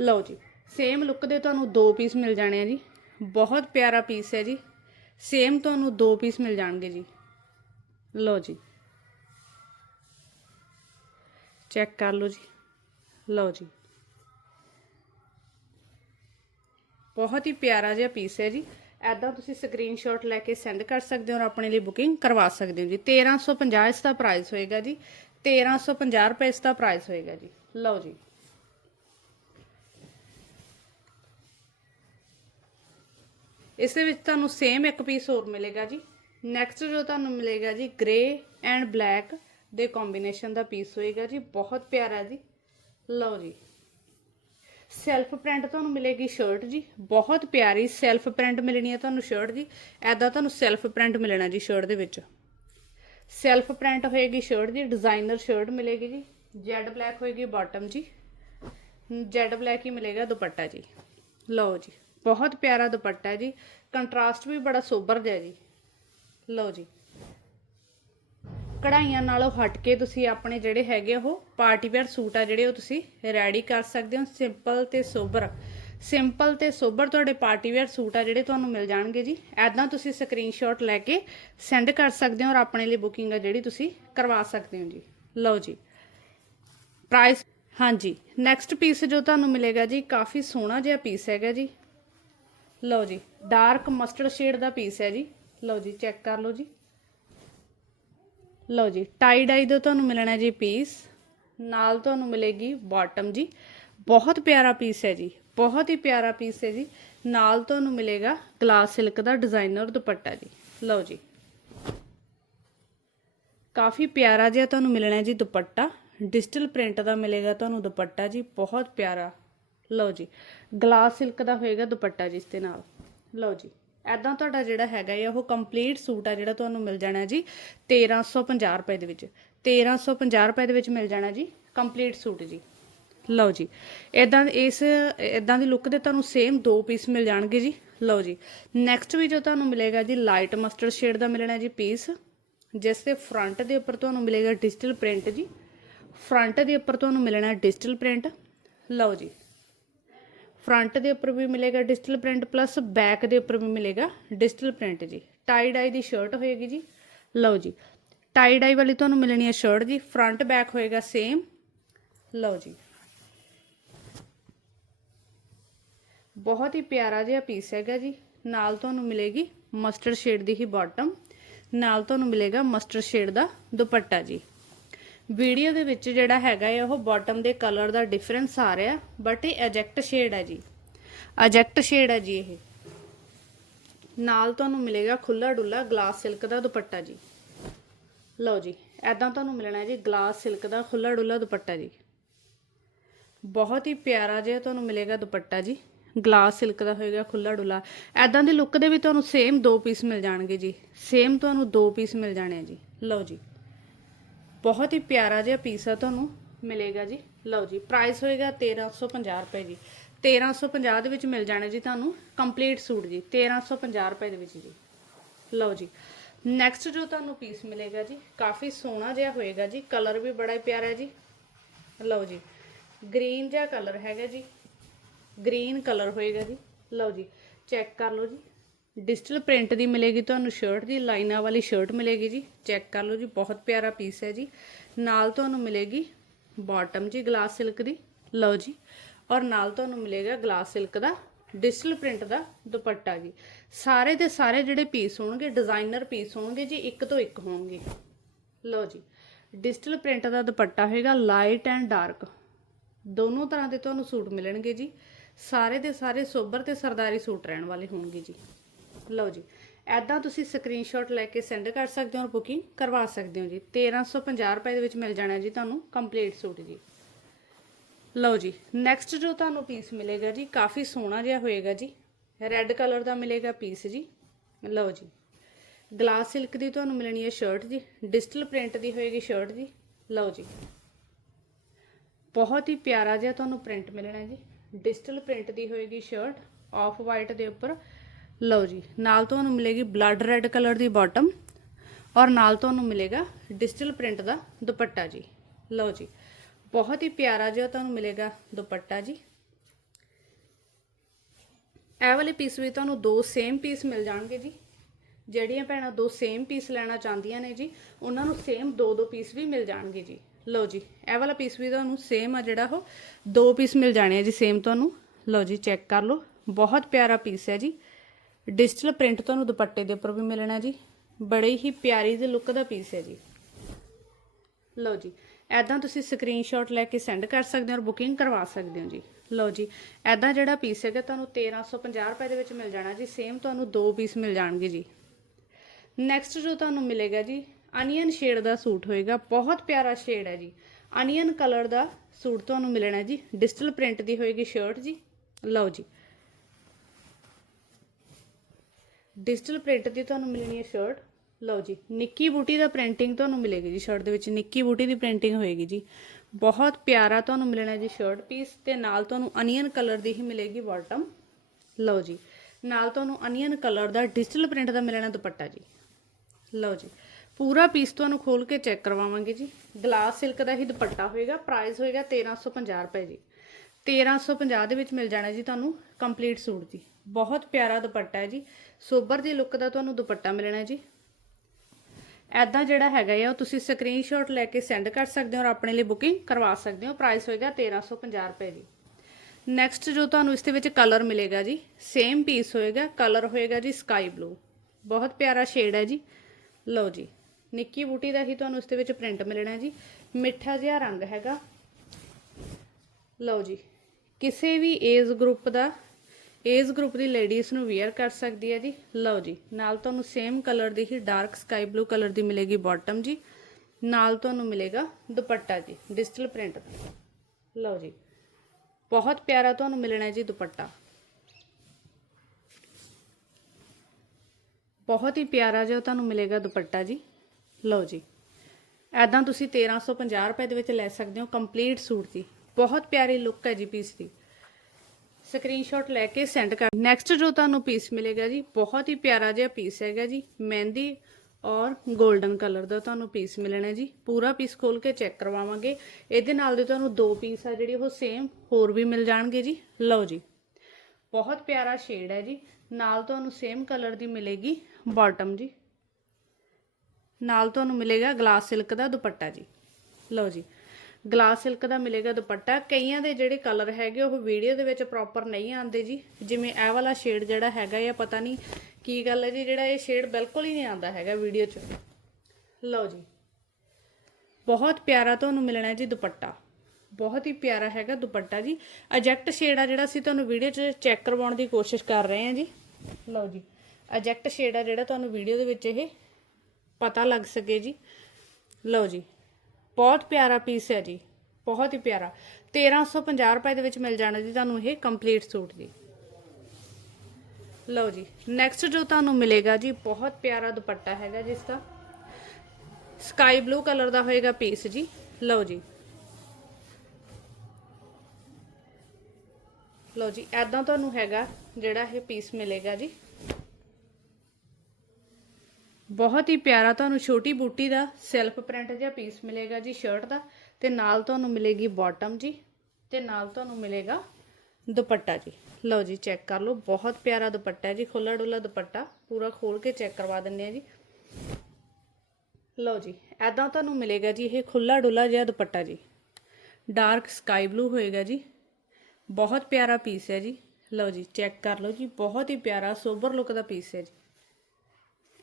ਲਓ ਜੀ ਸੇਮ ਲੁੱਕ ਦੇ ਤੁਹਾਨੂੰ ਦੋ ਪੀਸ ਮਿਲ ਜਾਣੇ ਆ ਜੀ। ਬਹੁਤ ਪਿਆਰਾ ਪੀਸ ਹੈ ਜੀ। ਸੇਮ ਤੁਹਾਨੂੰ ਦੋ ਪੀਸ ਮਿਲ ਜਾਣਗੇ ਜੀ। ਲਓ ਜੀ। ਚੈੱਕ ਕਰ ਲਓ ਜੀ। ਲਓ ਜੀ। ਬਹੁਤ ਹੀ ਪਿਆਰਾ ਜਿਹਾ ਪੀਸ ਹੈ ਜੀ। ਐਦਾਂ ਤੁਸੀਂ ਸਕਰੀਨਸ਼ਾਟ ਲੈ ਕੇ ਸੈਂਡ ਕਰ ਸਕਦੇ ਹੋ ਔਰ ਆਪਣੇ ਲਈ ਬੁਕਿੰਗ ਕਰਵਾ ਸਕਦੇ ਹੋ ਜੀ। 1350 ਇਸ ਦਾ ਪ੍ਰਾਈਸ ਹੋਏਗਾ ਜੀ। 1350 ਰੁਪਏ ਇਸ ਦਾ ਪ੍ਰਾਈਸ ਹੋਏਗਾ ਜੀ। ਲਓ ਜੀ। ਇਸ ਦੇ ਵਿੱਚ ਤੁਹਾਨੂੰ ਸੇਮ ਇੱਕ ਪੀਸ ਹੋਰ ਮਿਲੇਗਾ ਜੀ। ਨੈਕਸਟ ਜੋ ਤੁਹਾਨੂੰ ਮਿਲੇਗਾ ਜੀ ਗ੍ਰੇ ਐਂਡ ਬਲੈਕ ਦੇ ਕੰਬੀਨੇਸ਼ਨ ਦਾ ਪੀਸ ਹੋਏਗਾ ਜੀ। ਬਹੁਤ ਪਿਆਰਾ ਜੀ। ਲਓ ਜੀ। ਸੈਲਫ ਪ੍ਰਿੰਟ ਤੁਹਾਨੂੰ ਮਿਲੇਗੀ ਸ਼ਰਟ ਜੀ। ਬਹੁਤ ਪਿਆਰੀ ਸੈਲਫ ਪ੍ਰਿੰਟ ਮਿਲਣੀ ਹੈ ਤੁਹਾਨੂੰ ਸ਼ਰਟ ਜੀ ਐਦਾਂ ਤੁਹਾਨੂੰ ਸੈਲਫ ਪ੍ਰਿੰਟ ਮਿਲਣਾ ਜੀ ਸ਼ਰਟ ਦੇ ਵਿੱਚ। ਸੈਲਫ ਪ੍ਰਿੰਟ ਹੋਏਗੀ ਸ਼ਰਟ ਦੀ, ਡਿਜ਼ਾਈਨਰ ਸ਼ਰਟ ਮਿਲੇਗੀ ਜੀ। ਜੈਡ ਬਲੈਕ ਹੋਏਗੀ ਬਾਟਮ ਜੀ। ਜੈਡ ਬਲੈਕ ਹੀ ਮਿਲੇਗਾ ਦੁਪੱਟਾ ਜੀ। ਲਓ ਜੀ, ਬਹੁਤ ਪਿਆਰਾ ਦੁਪੱਟਾ ਜੀ। ਕੰਟਰਾਸਟ ਵੀ ਬੜਾ ਸੋਬਰ ਜਿਹਾ ਜੀ। ਲਓ ਜੀ। ਕਢਾਈਆਂ ਨਾਲੋਂ ਹਟ ਕੇ ਤੁਸੀਂ ਆਪਣੇ ਜਿਹੜੇ ਹੈਗੇ ਆ ਉਹ ਪਾਰਟੀ ਵੇਅਰ ਸੂਟ ਆ ਜਿਹੜੇ ਉਹ ਤੁਸੀਂ ਰੈਡੀ ਕਰ ਸਕਦੇ ਹੋ। ਸਿੰਪਲ ਤੇ ਸੋਬਰ। ਸਿੰਪਲ ਤੇ ਸੋਬਰ ਤੁਹਾਡੇ ਪਾਰਟੀ ਵੇਅਰ ਸੂਟ ਆ ਜਿਹੜੇ ਤੁਹਾਨੂੰ ਮਿਲ ਜਾਣਗੇ ਜੀ। ਐਦਾਂ ਤੁਸੀਂ ਸਕਰੀਨਸ਼ਾਟ ਲੈ ਕੇ ਸੈਂਡ ਕਰ ਸਕਦੇ ਹੋ ਔਰ ਆਪਣੇ ਲਈ ਬੁਕਿੰਗ ਆ ਜਿਹੜੀ ਤੁਸੀਂ ਕਰਵਾ ਸਕਦੇ ਹੋ ਜੀ। ਲਓ ਜੀ। ਪ੍ਰਾਈਸ ਹਾਂਜੀ। ਨੈਕਸਟ ਪੀਸ ਜੋ ਤੁਹਾਨੂੰ ਮਿਲੇਗਾ ਜੀ, ਕਾਫੀ ਸੋਹਣਾ ਜਿਹਾ ਪੀਸ ਹੈਗਾ ਜੀ। ਲਓ ਜੀ। ਡਾਰਕ ਮਸਟਰਡ ਸ਼ੇਡ ਦਾ ਪੀਸ ਹੈ ਜੀ। ਲਓ ਜੀ ਚੈੱਕ ਕਰ ਲਓ ਜੀ। ਲਓ ਜੀ ਟਾਈ ਡਾਈ ਦਾ ਤੁਹਾਨੂੰ ਮਿਲਣਾ ਜੀ ਪੀਸ ਨਾਲ ਤੁਹਾਨੂੰ ਮਿਲੇਗੀ ਬਾਟਮ ਜੀ। ਬਹੁਤ ਪਿਆਰਾ ਪੀਸ ਹੈ ਜੀ, ਬਹੁਤ ਹੀ ਪਿਆਰਾ ਪੀਸ ਹੈ ਜੀ। ਨਾਲ ਤੁਹਾਨੂੰ ਮਿਲੇਗਾ ਗਲਾਸ ਸਿਲਕ ਦਾ ਡਿਜ਼ਾਈਨਰ ਦੁਪੱਟਾ ਜੀ। ਲਓ ਜੀ। ਕਾਫੀ ਪਿਆਰਾ ਜਿਹਾ ਤੁਹਾਨੂੰ ਮਿਲਣਾ ਜੀ ਦੁਪੱਟਾ। ਡਿਜੀਟਲ ਪ੍ਰਿੰਟ ਦਾ ਮਿਲੇਗਾ ਤੁਹਾਨੂੰ ਦੁਪੱਟਾ ਜੀ, ਬਹੁਤ ਪਿਆਰਾ। ਲਓ ਜੀ ਗਲਾਸ ਸਿਲਕ ਦਾ ਹੋਏਗਾ ਦੁਪੱਟਾ ਜੀ ਇਸ ਦੇ ਨਾਲ। ਲਓ ਜੀ। ਐਦਾਂ ਤੁਹਾਡਾ ਜਿਹੜਾ ਹੈਗਾ ਹੈ ਉਹ ਕੰਪਲੀਟ ਸੂਟ ਆ ਜਿਹੜਾ ਤੁਹਾਨੂੰ ਮਿਲ ਜਾਣਾ ਜੀ 1350 ਰੁਪਏ ਦੇ ਵਿੱਚ। 1350 ਰੁਪਏ ਦੇ ਵਿੱਚ ਮਿਲ ਜਾਣਾ ਜੀ ਕੰਪਲੀਟ ਸੂਟ ਜੀ। ਲਓ ਜੀ ਇਦਾਂ ਇਸ ਇਦਾਂ ਦੀ ਲੁੱਕ ਦੇ ਤੁਹਾਨੂੰ ਸੇਮ ਦੋ ਪੀਸ ਮਿਲ ਜਾਣਗੇ ਜੀ। ਲਓ ਜੀ ਨੈਕਸਟ ਵੀ ਜੋ ਤੁਹਾਨੂੰ ਮਿਲੇਗਾ ਜੀ ਲਾਈਟ ਮਸਟਰਡ ਸ਼ੇਡ ਦਾ ਮਿਲਣਾ ਜੀ ਪੀਸ ਜਿਸ ਦੇ ਫਰੰਟ ਦੇ ਉੱਪਰ ਤੁਹਾਨੂੰ ਮਿਲੇਗਾ ਡਿਜੀਟਲ ਪ੍ਰਿੰਟ ਜੀ। ਫਰੰਟ ਦੇ ਉੱਪਰ ਤੁਹਾਨੂੰ ਮਿਲਣਾ ਡਿਜੀਟਲ ਪ੍ਰਿੰਟ ਲਓ ਜੀ ਫਰੰਟ ਦੇ ਉੱਪਰ ਵੀ ਮਿਲੇਗਾ ਡਿਜੀਟਲ ਪ੍ਰਿੰਟ ਪਲੱਸ ਬੈਕ ਦੇ ਉੱਪਰ ਵੀ ਮਿਲੇਗਾ ਡਿਜੀਟਲ ਪ੍ਰਿੰਟ ਜੀ। ਟਾਈ ਡਾਈ ਦੀ ਸ਼ਰਟ ਹੋਏਗੀ ਜੀ। ਲਓ ਜੀ ਟਾਈ ਡਾਈ ਵਾਲੀ ਤੁਹਾਨੂੰ ਮਿਲਣੀ ਹੈ ਸ਼ਰਟ ਜੀ। ਫਰੰਟ ਬੈਕ ਹੋਏਗਾ ਸੇਮ ਲਓ ਜੀ। ਬਹੁਤ ਹੀ ਪਿਆਰਾ ਜਿਹਾ ਪੀਸ ਹੈਗਾ ਜੀ। ਨਾਲ ਤੁਹਾਨੂੰ ਮਿਲੇਗੀ ਮਸਟਰਡ ਸ਼ੇਡ ਦੀ ਹੀ ਬਾਟਮ ਨਾਲ ਤੁਹਾਨੂੰ ਮਿਲੇਗਾ ਮਸਟਰਡ ਸ਼ੇਡ ਦਾ ਦੁਪੱਟਾ ਜੀ। ਵੀਡੀਓ ਦੇ ਵਿੱਚ ਜਿਹੜਾ ਹੈਗਾ ਹੈ ਉਹ ਬਾਟਮ ਦੇ ਕਲਰ ਦਾ ਡਿਫਰੈਂਸ ਆ ਰਿਹਾ ਬਟ ਇਹ ਐਜੈਕਟ ਸ਼ੇਡ ਹੈ ਜੀ। ਐਜੈਕਟ ਸ਼ੇਡ ਹੈ ਜੀ ਇਹ। ਨਾਲ ਤੁਹਾਨੂੰ ਮਿਲੇਗਾ ਖੁੱਲਾ ਡੁੱਲਾ ਗਲਾਸ ਸਿਲਕ ਦਾ ਦੁਪੱਟਾ ਜੀ। ਲਓ ਜੀ ਐਦਾਂ ਤੁਹਾਨੂੰ ਮਿਲਣਾ ਹੈ ਜੀ ਗਲਾਸ ਸਿਲਕ ਦਾ ਖੁੱਲਾ ਡੁੱਲਾ ਦੁਪੱਟਾ ਜੀ। ਬਹੁਤ ਹੀ ਪਿਆਰਾ ਜਿਹਾ ਤੁਹਾਨੂੰ ਮਿਲੇਗਾ ਦੁਪੱਟਾ ਜੀ। ਗਲਾਸ ਸਿਲਕ ਦਾ ਹੋਏਗਾ ਖੁੱਲਾ ਡੁੱਲਾ ਐਦਾਂ ਦੇ ਲੁੱਕ ਦੇ ਵੀ ਤੁਹਾਨੂੰ ਸੇਮ ਦੋ ਪੀਸ ਮਿਲ ਜਾਣਗੇ ਜੀ। ਸੇਮ ਤੁਹਾਨੂੰ ਦੋ ਪੀਸ ਮਿਲ ਜਾਣੇ ਆ ਜੀ। ਲਓ ਜੀ। ਬਹੁਤ ਹੀ ਪਿਆਰਾ ਜਿਹਾ ਪੀਸ ਆ ਤੁਹਾਨੂੰ ਮਿਲੇਗਾ ਜੀ। ਲਓ ਜੀ ਪ੍ਰਾਈਸ ਹੋਏਗਾ 1350 ਰੁਪਏ ਜੀ। 1350 ਦੇ ਵਿੱਚ ਮਿਲ ਜਾਣਾ ਜੀ ਤੁਹਾਨੂੰ ਕੰਪਲੀਟ ਸੂਟ ਜੀ 1350 ਰੁਪਏ ਦੇ ਵਿੱਚ ਜੀ। ਲਓ ਜੀ ਨੈਕਸਟ ਜੋ ਤੁਹਾਨੂੰ ਪੀਸ ਮਿਲੇਗਾ ਜੀ, ਕਾਫੀ ਸੋਹਣਾ ਜਿਹਾ ਹੋਏਗਾ ਜੀ ਕਲਰ ਵੀ ਬੜਾ ਪਿਆਰਾ ਜੀ। ਲਓ ਜੀ ਗ੍ਰੀਨ ਜਿਹਾ ਕਲਰ ਹੈਗਾ ਜੀ ਗ੍ਰੀਨ ਕਲਰ ਹੋਏਗਾ ਜੀ। ਲਓ ਜੀ ਚੈੱਕ ਕਰ ਲਓ ਜੀ। ਡਿਜੀਟਲ ਪ੍ਰਿੰਟ ਦੀ ਮਿਲੇਗੀ ਤੁਹਾਨੂੰ ਸ਼ਰਟ ਦੀ ਲਾਈਨਾਂ ਵਾਲੀ ਸ਼ਰਟ ਮਿਲੇਗੀ ਜੀ। ਚੈੱਕ ਕਰ ਲਓ ਜੀ, ਬਹੁਤ ਪਿਆਰਾ ਪੀਸ ਹੈ ਜੀ। ਨਾਲ ਤੁਹਾਨੂੰ ਮਿਲੇਗੀ ਬਾਟਮ ਜੀ ਗਲਾਸ ਸਿਲਕ ਦੀ। ਲਓ ਜੀ, ਔਰ ਨਾਲ ਤੁਹਾਨੂੰ ਮਿਲੇਗਾ ਗਲਾਸ ਸਿਲਕ ਦਾ ਡਿਜੀਟਲ ਪ੍ਰਿੰਟ ਦਾ ਦੁਪੱਟਾ ਜੀ। ਸਾਰੇ ਦੇ ਸਾਰੇ ਜਿਹੜੇ ਪੀਸ ਹੋਣਗੇ ਡਿਜ਼ਾਈਨਰ ਪੀਸ ਹੋਣਗੇ ਜੀ, ਇੱਕ ਤੋਂ ਇੱਕ ਹੋਣਗੇ। ਲਓ ਜੀ ਡਿਜੀਟਲ ਪ੍ਰਿੰਟ ਦਾ ਦੁਪੱਟਾ ਹੋਏਗਾ ਲਾਈਟ ਐਂਡ ਡਾਰਕ ਦੋਨੋਂ ਤਰ੍ਹਾਂ ਦੇ ਤੁਹਾਨੂੰ ਸੂਟ ਮਿਲਣਗੇ ਜੀ। ਸਾਰੇ ਦੇ ਸਾਰੇ ਸੋਬਰ ਤੇ ਸਰਦਾਰੀ ਸੂਟ ਰਹਿਣ ਵਾਲੇ ਹੋਣਗੇ ਜੀ। ਲਓ ਜੀ ਐਦਾਂ ਤੁਸੀਂ ਸਕਰੀਨਸ਼ਾਟ ਲੈ ਕੇ ਸੈਂਡ ਕਰ ਸਕਦੇ ਹੋ ਔਰ ਬੁਕਿੰਗ ਕਰਵਾ ਸਕਦੇ ਹੋ ਜੀ। 1350 ਰੁਪਏ ਦੇ ਵਿੱਚ ਮਿਲ ਜਾਣਾ ਜੀ ਤੁਹਾਨੂੰ ਕੰਪਲੀਟ ਸੂਟ ਜੀ। ਲਓ ਜੀ ਨੈਕਸਟ ਜੋ ਤੁਹਾਨੂੰ ਪੀਸ ਮਿਲੇਗਾ ਜੀ, ਕਾਫੀ ਸੋਹਣਾ ਜਿਹਾ ਹੋਏਗਾ ਜੀ। ਰੈੱਡ ਕਲਰ ਦਾ ਮਿਲੇਗਾ ਪੀਸ ਜੀ। ਲਓ ਜੀ ਗਲਾਸ ਸਿਲਕ ਦੀ ਤੁਹਾਨੂੰ ਮਿਲਣੀ ਹੈ ਸ਼ਰਟ ਜੀ। ਡਿਜੀਟਲ ਪ੍ਰਿੰਟ ਦੀ ਹੋਏਗੀ ਸ਼ਰਟ ਜੀ। ਲਓ ਜੀ, ਬਹੁਤ ਹੀ ਪਿਆਰਾ ਜਿਹਾ ਤੁਹਾਨੂੰ ਪ੍ਰਿੰਟ ਮਿਲਣਾ ਜੀ। ਡਿਜੀਟਲ ਪ੍ਰਿੰਟ ਦੀ ਹੋਏਗੀ ਸ਼ਰਟ ਆਫ ਵਾਈਟ ਦੇ ਉੱਪਰ। ਲਓ ਜੀ, ਨਾਲ ਤੁਹਾਨੂੰ ਮਿਲੇਗੀ ਬਲੱਡ ਰੈੱਡ ਕਲਰ ਦੀ ਬਾਟਮ ਔਰ ਨਾਲ ਤੁਹਾਨੂੰ ਮਿਲੇਗਾ ਡਿਜੀਟਲ ਪ੍ਰਿੰਟ ਦਾ ਦੁਪੱਟਾ ਜੀ। ਲਓ ਜੀ, ਬਹੁਤ ਹੀ ਪਿਆਰਾ ਜਿਹਾ ਤੁਹਾਨੂੰ ਮਿਲੇਗਾ ਦੁਪੱਟਾ ਜੀ। ਇਹ ਵਾਲੇ ਪੀਸ ਵੀ ਤੁਹਾਨੂੰ ਦੋ ਸੇਮ ਪੀਸ ਮਿਲ ਜਾਣਗੇ ਜੀ। ਜਿਹੜੀਆਂ ਭੈਣਾਂ ਦੋ ਸੇਮ ਪੀਸ ਲੈਣਾ ਚਾਹੁੰਦੀਆਂ ਨੇ ਜੀ, ਉਹਨਾਂ ਨੂੰ ਸੇਮ ਦੋ ਦੋ ਪੀਸ ਵੀ ਮਿਲ ਜਾਣਗੇ ਜੀ। ਲਓ ਜੀ, ਇਹ ਵਾਲਾ ਪੀਸ ਵੀ ਤੁਹਾਨੂੰ ਸੇਮ ਆ ਜਿਹੜਾ ਉਹ, ਦੋ ਪੀਸ ਮਿਲ ਜਾਣੇ ਆ ਜੀ ਸੇਮ ਤੁਹਾਨੂੰ। ਲਓ ਜੀ ਚੈੱਕ ਕਰ ਲਓ। ਬਹੁਤ ਪਿਆਰਾ ਪੀਸ ਹੈ ਜੀ। ਡਿਜੀਟਲ ਪ੍ਰਿੰਟ ਤੁਹਾਨੂੰ ਦੁਪੱਟੇ ਦੇ ਉੱਪਰ ਵੀ ਮਿਲਣਾ ਜੀ। ਬੜੇ ਹੀ ਪਿਆਰੀ ਜਿਹੀ ਲੁੱਕ ਦਾ ਪੀਸ ਹੈ ਜੀ। ਲਓ ਜੀ ਐਦਾਂ ਤੁਸੀਂ ਸਕਰੀਨਸ਼ਾਟ ਲੈ ਕੇ ਸੈਂਡ ਕਰ ਸਕਦੇ ਹੋ ਔਰ ਬੁਕਿੰਗ ਕਰਵਾ ਸਕਦੇ ਹੋ ਜੀ। ਲਓ ਜੀ ਐਦਾਂ ਜਿਹੜਾ ਪੀਸ ਹੈਗਾ ਤੁਹਾਨੂੰ 1350 ਰੁਪਏ ਦੇ ਵਿੱਚ ਮਿਲ ਜਾਣਾ ਜੀ। ਸੇਮ ਤੁਹਾਨੂੰ ਦੋ ਪੀਸ ਮਿਲ ਜਾਣਗੇ ਜੀ। ਨੈਕਸਟ ਜੋ ਤੁਹਾਨੂੰ ਮਿਲੇਗਾ ਜੀ ਅਨੀਅਨ ਸ਼ੇਡ ਦਾ ਸੂਟ ਹੋਏਗਾ। ਬਹੁਤ ਪਿਆਰਾ ਸ਼ੇਡ ਹੈ ਜੀ। ਅਨੀਅਨ ਕਲਰ ਦਾ ਸੂਟ ਤੁਹਾਨੂੰ ਮਿਲਣਾ ਜੀ। ਡਿਜੀਟਲ ਪ੍ਰਿੰਟ ਦੀ ਹੋਏਗੀ ਸ਼ਰਟ ਜੀ। ਲਓ ਜੀ ਡਿਜੀਟਲ ਪ੍ਰਿੰਟ ਦੀ ਤੁਹਾਨੂੰ ਮਿਲਣੀ ਹੈ ਸ਼ਰਟ। ਲਓ ਜੀ, ਨਿੱਕੀ ਬੂਟੀ ਦਾ ਪ੍ਰਿੰਟਿੰਗ ਤੁਹਾਨੂੰ ਮਿਲੇਗੀ ਜੀ ਸ਼ਰਟ ਦੇ ਵਿੱਚ। ਨਿੱਕੀ ਬੂਟੀ ਦੀ ਪ੍ਰਿੰਟਿੰਗ ਹੋਏਗੀ ਜੀ। ਬਹੁਤ ਪਿਆਰਾ ਤੁਹਾਨੂੰ ਮਿਲਣਾ ਜੀ ਸ਼ਰਟ ਪੀਸ ਤੇ ਨਾਲ ਤੁਹਾਨੂੰ ਅਨੀਅਨ ਕਲਰ ਦੀ ਹੀ ਮਿਲੇਗੀ ਬਾਟਮ। ਲਓ ਜੀ, ਨਾਲ ਤੁਹਾਨੂੰ ਅਨੀਅਨ ਕਲਰ ਦਾ ਡਿਜੀਟਲ ਪ੍ਰਿੰਟ ਦਾ ਮਿਲਣਾ ਦੁਪੱਟਾ ਜੀ। ਲਓ ਜੀ, ਪੂਰਾ ਪੀਸ ਤੁਹਾਨੂੰ ਖੋਲ ਕੇ ਚੈੱਕ ਕਰਵਾਵਾਂਗੇ ਜੀ। ਗਲਾਸ ਸਿਲਕ ਦਾ ਹੀ ਦੁਪੱਟਾ ਹੋਏਗਾ ਪ੍ਰਾਈਸ ਹੋਏਗਾ 1350 ਰੁਪਏ ਜੀ। 1350 ਦੇ ਵਿੱਚ ਮਿਲ ਜਾਣਾ ਜੀ ਤੁਹਾਨੂੰ ਕੰਪਲੀਟ ਸੂਟ ਜੀ। ਬਹੁਤ ਪਿਆਰਾ ਦੁਪੱਟਾ ਹੈ ਜੀ। ਸੋਬਰ ਦੀ ਲੁੱਕ ਦਾ ਤੁਹਾਨੂੰ ਦੁਪੱਟਾ ਮਿਲਣਾ ਜੀ। ਐਦਾਂ ਜਿਹੜਾ ਹੈਗਾ ਆ, ਉਹ ਤੁਸੀਂ ਸਕਰੀਨਸ਼ਾਟ ਲੈ ਕੇ ਸੈਂਡ ਕਰ ਸਕਦੇ ਹੋ ਔਰ ਆਪਣੇ ਲਈ ਬੁਕਿੰਗ ਕਰਵਾ ਸਕਦੇ ਹੋ। ਪ੍ਰਾਈਸ ਹੋਏਗਾ 1350 ਰੁਪਏ ਜੀ ਨੈਕਸਟ ਜੋ ਤੁਹਾਨੂੰ ਇਸ ਦੇ ਵਿੱਚ ਕਲਰ ਮਿਲੇਗਾ ਜੀ ਸੇਮ ਪੀਸ ਹੋਏਗਾ। ਕਲਰ ਹੋਏਗਾ ਜੀ ਸਕਾਈ ਬਲੂ ਬਹੁਤ ਪਿਆਰਾ ਸ਼ੇਡ ਹੈ ਜੀ। ਲਓ ਜੀ, ਨਿੱਕੀ ਬੂਟੀ ਦਾ ਹੀ ਤੁਹਾਨੂੰ ਇਸ ਦੇ ਵਿੱਚ ਪ੍ਰਿੰਟ ਮਿਲਣਾ ਜੀ। ਮਿੱਠਾ ਜਿਹਾ ਰੰਗ ਹੈਗਾ। ਲਓ ਜੀ, ਕਿਸੇ ਵੀ ਏਜ ਗਰੁੱਪ ਦਾ ਏਜ ਗਰੁੱਪ ਦੀ ਲੇਡੀਜ਼ ਨੂੰ ਵੇਅਰ ਕਰ ਸਕਦੀ ਹੈ ਜੀ। ਲਓ ਜੀ, ਨਾਲ ਤੁਹਾਨੂੰ ਸੇਮ ਕਲਰ ਦੀ ਹੀ ਡਾਰਕ ਸਕਾਈ ਬਲੂ ਕਲਰ ਦੀ ਮਿਲੇਗੀ ਬਾਟਮ ਜੀ। ਨਾਲ ਤੁਹਾਨੂੰ ਮਿਲੇਗਾ ਦੁਪੱਟਾ ਜੀ ਡਿਜੀਟਲ ਪ੍ਰਿੰਟ ਲਓ ਜੀ, ਬਹੁਤ ਪਿਆਰਾ ਤੁਹਾਨੂੰ ਮਿਲਣਾ ਜੀ ਦੁਪੱਟਾ। ਬਹੁਤ ਹੀ ਪਿਆਰਾ ਜਿਹਾ ਤੁਹਾਨੂੰ ਮਿਲੇਗਾ ਦੁਪੱਟਾ ਜੀ। ਲਓ ਜੀ ਐਦਾਂ ਤੁਸੀਂ 1350 ਰੁਪਏ ਦੇ ਵਿੱਚ ਲੈ ਸਕਦੇ ਹੋ ਕੰਪਲੀਟ ਸੂਟ ਦੀ। ਬਹੁਤ ਪਿਆਰੀ ਲੁੱਕ ਹੈ ਜੀ ਪੀਸ ਦੀ। ਸਕਰੀਨਸ਼ਾਟ ਲੈ ਕੇ ਸੈਂਡ ਕਰ। ਨੈਕਸਟ ਜੋ ਤੁਹਾਨੂੰ ਪੀਸ ਮਿਲੇਗਾ ਜੀ, ਬਹੁਤ ਹੀ ਪਿਆਰਾ ਜਿਹਾ ਪੀਸ ਹੈਗਾ ਜੀ, ਮਹਿੰਦੀ ਔਰ 골ਡਨ ਕਲਰ ਦਾ ਤੁਹਾਨੂੰ ਪੀਸ ਮਿਲਣਾ ਜੀ। ਪੂਰਾ ਪੀਸ ਖੋਲ ਕੇ ਚੈੱਕ ਕਰਵਾਵਾਂਗੇ। ਇਹਦੇ ਨਾਲ ਦੇ ਤੁਹਾਨੂੰ ਦੋ ਪੀਸ ਆ ਜਿਹੜੇ, ਉਹ ਸੇਮ ਹੋਰ ਵੀ ਮਿਲ ਜਾਣਗੇ ਜੀ। ਲਓ ਜੀ, ਬਹੁਤ ਪਿਆਰਾ ਸ਼ੇਡ ਹੈ ਜੀ। ਨਾਲ ਤੁਹਾਨੂੰ ਸੇਮ ਕਲਰ ਦੀ ਮਿਲੇਗੀ ਬਾਟਮ ਜੀ। ਨਾਲ ਤੁਹਾਨੂੰ ਮਿਲੇਗਾ ਗਲਾਸ ਸਿਲਕ ਦਾ ਦੁਪੱਟਾ ਜੀ। ਲਓ ਜੀ ਗਲਾਸ ਸਿਲਕ ਦਾ ਮਿਲੇਗਾ ਦੁਪੱਟਾ। ਕਈਆਂ ਦੇ ਜਿਹੜੇ ਕਲਰ ਹੈਗੇ, ਉਹ ਵੀਡੀਓ ਦੇ ਵਿੱਚ ਪ੍ਰੋਪਰ ਨਹੀਂ ਆਉਂਦੇ ਜੀ। ਜਿਵੇਂ ਇਹ ਵਾਲਾ ਸ਼ੇਡ ਜਿਹੜਾ ਹੈਗਾ ਇਹ ਪਤਾ ਨਹੀਂ ਕੀ ਗੱਲ ਹੈ ਜੀ, ਜਿਹੜਾ ਇਹ ਸ਼ੇਡ ਬਿਲਕੁਲ ਹੀ ਨਹੀਂ ਆਉਂਦਾ ਹੈਗਾ ਵੀਡੀਓ 'ਚ। ਲਓ ਜੀ। ਬਹੁਤ ਪਿਆਰਾ ਤੁਹਾਨੂੰ ਮਿਲਣਾ ਹੈ ਜੀ ਦੁਪੱਟਾ। ਬਹੁਤ ਹੀ ਪਿਆਰਾ ਹੈਗਾ ਦੁਪੱਟਾ ਜੀ। ਅਜੈਕਟ ਸ਼ੇਡ ਆ ਜਿਹੜਾ, ਅਸੀਂ ਤੁਹਾਨੂੰ ਵੀਡੀਓ 'ਚ ਚੈੱਕ ਕਰਵਾਉਣ ਦੀ ਕੋਸ਼ਿਸ਼ ਕਰ ਰਹੇ ਹਾਂ ਜੀ। ਲਓ ਜੀ। ਅਜੈਕਟ ਸ਼ੇਡ ਆ ਜਿਹੜਾ, ਤੁਹਾਨੂੰ ਵੀਡੀਓ ਦੇ ਵਿੱਚ ਇਹ ਪਤਾ ਲੱਗ ਸਕੇ ਜੀ। ਲਓ ਜੀ। ਬਹੁਤ ਪਿਆਰਾ ਪੀਸ ਹੈ ਜੀ। ਬਹੁਤ ਹੀ ਪਿਆਰਾ। 1350 ਰੁਪਏ ਦੇ ਵਿੱਚ ਮਿਲ ਜਾਣਾ ਜੀ ਤੁਹਾਨੂੰ ਇਹ ਕੰਪਲੀਟ ਸੂਟ ਜੀ। ਲਓ ਜੀ ਨੈਕਸਟ ਜੋ ਤੁਹਾਨੂੰ ਮਿਲੇਗਾ ਜੀ, ਬਹੁਤ ਪਿਆਰਾ ਦੁਪੱਟਾ ਹੈਗਾ ਜਿਸ ਦਾ ਸਕਾਈ ਬਲੂ ਕਲਰ ਦਾ ਹੋਏਗਾ ਪੀਸ ਜੀ। ਲਓ ਜੀ। ਲਓ ਜੀ ਐਦਾਂ ਤੁਹਾਨੂੰ ਹੈਗਾ ਜਿਹੜਾ ਇਹ ਪੀਸ ਮਿਲੇਗਾ ਜੀ। ਬਹੁਤ ਹੀ ਪਿਆਰਾ ਤੁਹਾਨੂੰ ਛੋਟੀ ਬੂਟੀ ਦਾ ਸੈਲਫ ਪ੍ਰਿੰਟ ਜਿਹਾ ਪੀਸ ਮਿਲੇਗਾ ਜੀ ਸ਼ਰਟ ਦਾ ਤੇ ਨਾਲ ਤੁਹਾਨੂੰ ਮਿਲੇਗੀ ਬਾਟਮ ਜੀ ਤੇ ਨਾਲ ਤੁਹਾਨੂੰ ਮਿਲੇਗਾ ਦੁਪੱਟਾ ਜੀ। ਲਓ ਜੀ ਚੈੱਕ ਕਰ ਲਓ, ਬਹੁਤ ਪਿਆਰਾ ਦੁਪੱਟਾ ਹੈ ਜੀ ਖੁੱਲਾ ਡੁੱਲਾ ਦੁਪੱਟਾ, ਪੂਰਾ ਖੋਲ ਕੇ ਚੈੱਕ ਕਰਵਾ ਦਿੰਨੇ ਆ ਜੀ। ਲਓ ਜੀ ਐਦਾਂ ਤੁਹਾਨੂੰ ਮਿਲੇਗਾ ਜੀ, ਇਹ ਖੁੱਲਾ ਡੁੱਲਾ ਜਿਹਾ ਦੁਪੱਟਾ ਜੀ। ਡਾਰਕ ਸਕਾਈ ਬਲੂ ਹੋਏਗਾ ਜੀ। ਬਹੁਤ ਪਿਆਰਾ ਪੀਸ ਹੈ ਜੀ। ਲਓ ਜੀ ਚੈੱਕ ਕਰ ਲਓ ਜੀ, ਬਹੁਤ ਹੀ ਪਿਆਰਾ ਸੋਬਰ ਲੁੱਕ ਦਾ ਪੀਸ ਹੈ ਜੀ।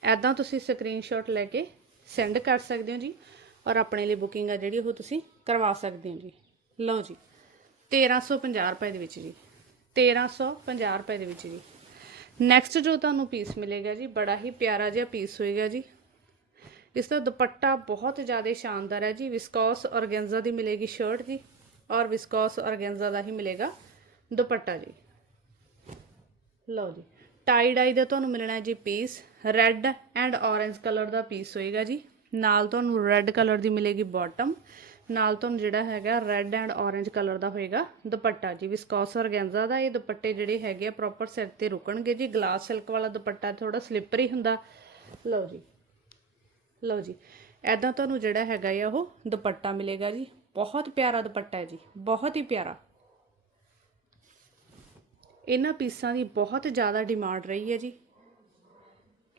ਐਦਾਂ ਤੁਸੀਂ ਸਕਰੀਨਸ਼ਾਟ ਲੈ ਕੇ ਸੈਂਡ ਕਰ ਸਕਦੇ ਹੋ ਜੀ ਔਰ ਆਪਣੇ ਲਈ ਬੁਕਿੰਗ ਆ ਜਿਹੜੀ ਉਹ ਤੁਸੀਂ ਕਰਵਾ ਸਕਦੇ ਹੋ ਜੀ। ਲਓ ਜੀ 1350 ਰੁਪਏ ਦੇ ਵਿੱਚ ਜੀ। 1350 ਰੁਪਏ ਦੇ ਵਿੱਚ ਜੀ। ਨੈਕਸਟ ਜੋ ਤੁਹਾਨੂੰ ਪੀਸ ਮਿਲੇਗਾ ਜੀ, ਬੜਾ ਹੀ ਪਿਆਰਾ ਜਿਹਾ ਪੀਸ ਹੋਏਗਾ ਜੀ। ਇਸ ਦਾ ਦੁਪੱਟਾ ਬਹੁਤ ਜ਼ਿਆਦਾ ਸ਼ਾਨਦਾਰ ਹੈ ਜੀ। ਵਿਸਕੋਸ ਔਰਗੈਂਜ਼ਾ ਦੀ ਮਿਲੇਗੀ ਸ਼ਰਟ ਜੀ ਔਰ ਵਿਸਕੋਸ ਔਰਗੈਂਜ਼ਾ ਦਾ ਹੀ ਮਿਲੇਗਾ ਦੁਪੱਟਾ ਜੀ। ਲਓ ਜੀ ਟਾਈ ਡਾਈ ਦਾ ਤੁਹਾਨੂੰ ਮਿਲਣਾ ਹੈ ਜੀ piece red and orange colour the piece ਹੋਏਗਾ ਜੀ। ਨਾਲ ਤੁਹਾਨੂੰ ਰੈੱਡ ਕਲਰ ਦੀ ਮਿਲੇਗੀ ਬਾਟਮ ਨਾਲ ਤੁਹਾਨੂੰ ਜਿਹੜਾ ਹੈਗਾ ਰੈੱਡ ਐਂਡ ਔਰੇਂਜ ਕਲਰ ਦਾ ਹੋਏਗਾ ਦੁਪੱਟਾ ਜੀ। ਵਿਸਕੋਸ ਔਰਗੈਂਜ਼ਾ ਦਾ ਇਹ ਦੁਪੱਟੇ ਜਿਹੜੇ ਹੈਗੇ ਆ ਪ੍ਰੋਪਰ ਸਿਰ ਤੇ ਰੁਕਣਗੇ ਜੀ। ਗਲਾਸ ਸਿਲਕ ਵਾਲਾ ਦੁਪੱਟਾ ਥੋੜਾ ਸਲਿੱਪਰੀ ਹੁੰਦਾ। ਲਓ ਜੀ। ਲਓ ਜੀ। ਐਦਾਂ ਤੁਹਾਨੂੰ ਜਿਹੜਾ ਹੈਗਾ ਆ ਉਹ ਦੁਪੱਟਾ ਮਿਲੇਗਾ ਜੀ। ਬਹੁਤ ਪਿਆਰਾ ਦੁਪੱਟਾ ਹੈ ਜੀ। ਬਹੁਤ ਹੀ ਪਿਆਰਾ। ਇਹਨਾਂ ਪੀਸਾਂ ਦੀ ਬਹੁਤ ਜ਼ਿਆਦਾ ਡਿਮਾਂਡ ਰਹੀ ਹੈ ਜੀ।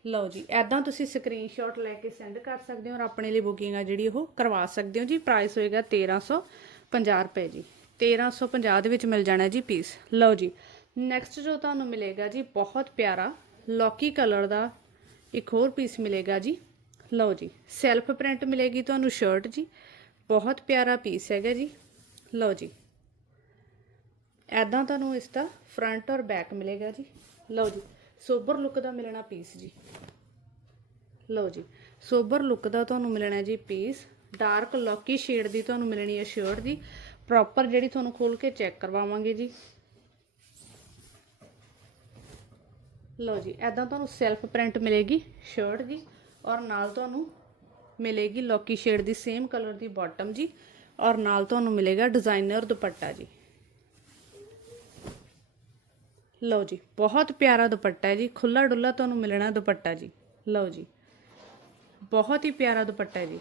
ਲਓ ਜੀ ਐਦਾਂ ਤੁਸੀਂ ਸਕਰੀਨਸ਼ਾਟ ਲੈ ਕੇ ਸੈਂਡ ਕਰ ਸਕਦੇ ਹੋ ਔਰ ਆਪਣੇ ਲਈ ਬੁਕਿੰਗ ਆ ਜਿਹੜੀ ਉਹ ਕਰਵਾ ਸਕਦੇ ਹੋ ਜੀ। ਪ੍ਰਾਈਸ ਹੋਏਗਾ 1350 ਰੁਪਏ ਜੀ। 1350 ਦੇ ਵਿੱਚ ਮਿਲ ਜਾਣਾ ਜੀ ਪੀਸ ਲਓ ਜੀ ਨੈਕਸਟ ਜੋ ਤੁਹਾਨੂੰ ਮਿਲੇਗਾ ਜੀ, ਬਹੁਤ ਪਿਆਰਾ ਲੌਕੀ ਕਲਰ ਦਾ ਇੱਕ ਹੋਰ ਪੀਸ ਮਿਲੇਗਾ ਜੀ। ਲਓ ਜੀ ਸੈਲਫ ਪ੍ਰਿੰਟ ਮਿਲੇਗੀ ਤੁਹਾਨੂੰ ਸ਼ਰਟ ਜੀ। ਬਹੁਤ ਪਿਆਰਾ ਪੀਸ ਹੈਗਾ ਜੀ। ਲਓ ਜੀ ਐਦਾਂ ਤੁਹਾਨੂੰ ਇਸ ਦਾ ਫਰੰਟ ਔਰ ਬੈਕ ਮਿਲੇਗਾ ਜੀ। ਲਓ ਜੀ ਸੋਬਰ ਲੁੱਕ ਦਾ ਮਿਲਣਾ ਪੀਸ ਜੀ। ਲਓ ਜੀ, ਸੋਬਰ ਲੁੱਕ ਦਾ ਤੁਹਾਨੂੰ ਮਿਲਣਾ ਜੀ ਪੀਸ ਡਾਰਕ ਲੌਕੀ ਸ਼ੇਡ ਦੀ ਤੁਹਾਨੂੰ ਮਿਲਣੀ ਹੈ ਸ਼ਰਟ ਦੀ। ਪ੍ਰੋਪਰ ਜਿਹੜੀ ਤੁਹਾਨੂੰ ਖੋਲ ਕੇ ਚੈੱਕ ਕਰਵਾਵਾਂਗੇ ਜੀ। ਲਓ ਜੀ ਐਦਾਂ ਤੁਹਾਨੂੰ ਸੈਲਫ ਪ੍ਰਿੰਟ ਮਿਲੇਗੀ ਸ਼ਰਟ ਦੀ ਔਰ ਨਾਲ ਤੁਹਾਨੂੰ ਮਿਲੇਗੀ ਲੌਕੀ ਸ਼ੇਡ ਦੀ ਸੇਮ ਕਲਰ ਦੀ ਬਾਟਮ ਜੀ। ਔਰ ਨਾਲ ਤੁਹਾਨੂੰ ਮਿਲੇਗਾ ਡਿਜ਼ਾਈਨਰ ਦੁਪੱਟਾ ਜੀ। ਲਓ ਜੀ, ਬਹੁਤ ਪਿਆਰਾ ਦੁਪੱਟਾ ਹੈ ਜੀ ਖੁੱਲਾ ਡੁੱਲਾ ਤੁਹਾਨੂੰ ਮਿਲਣਾ ਦੁਪੱਟਾ ਜੀ। ਲਓ ਜੀ, ਬਹੁਤ ਹੀ ਪਿਆਰਾ ਦੁਪੱਟਾ ਹੈ ਜੀ।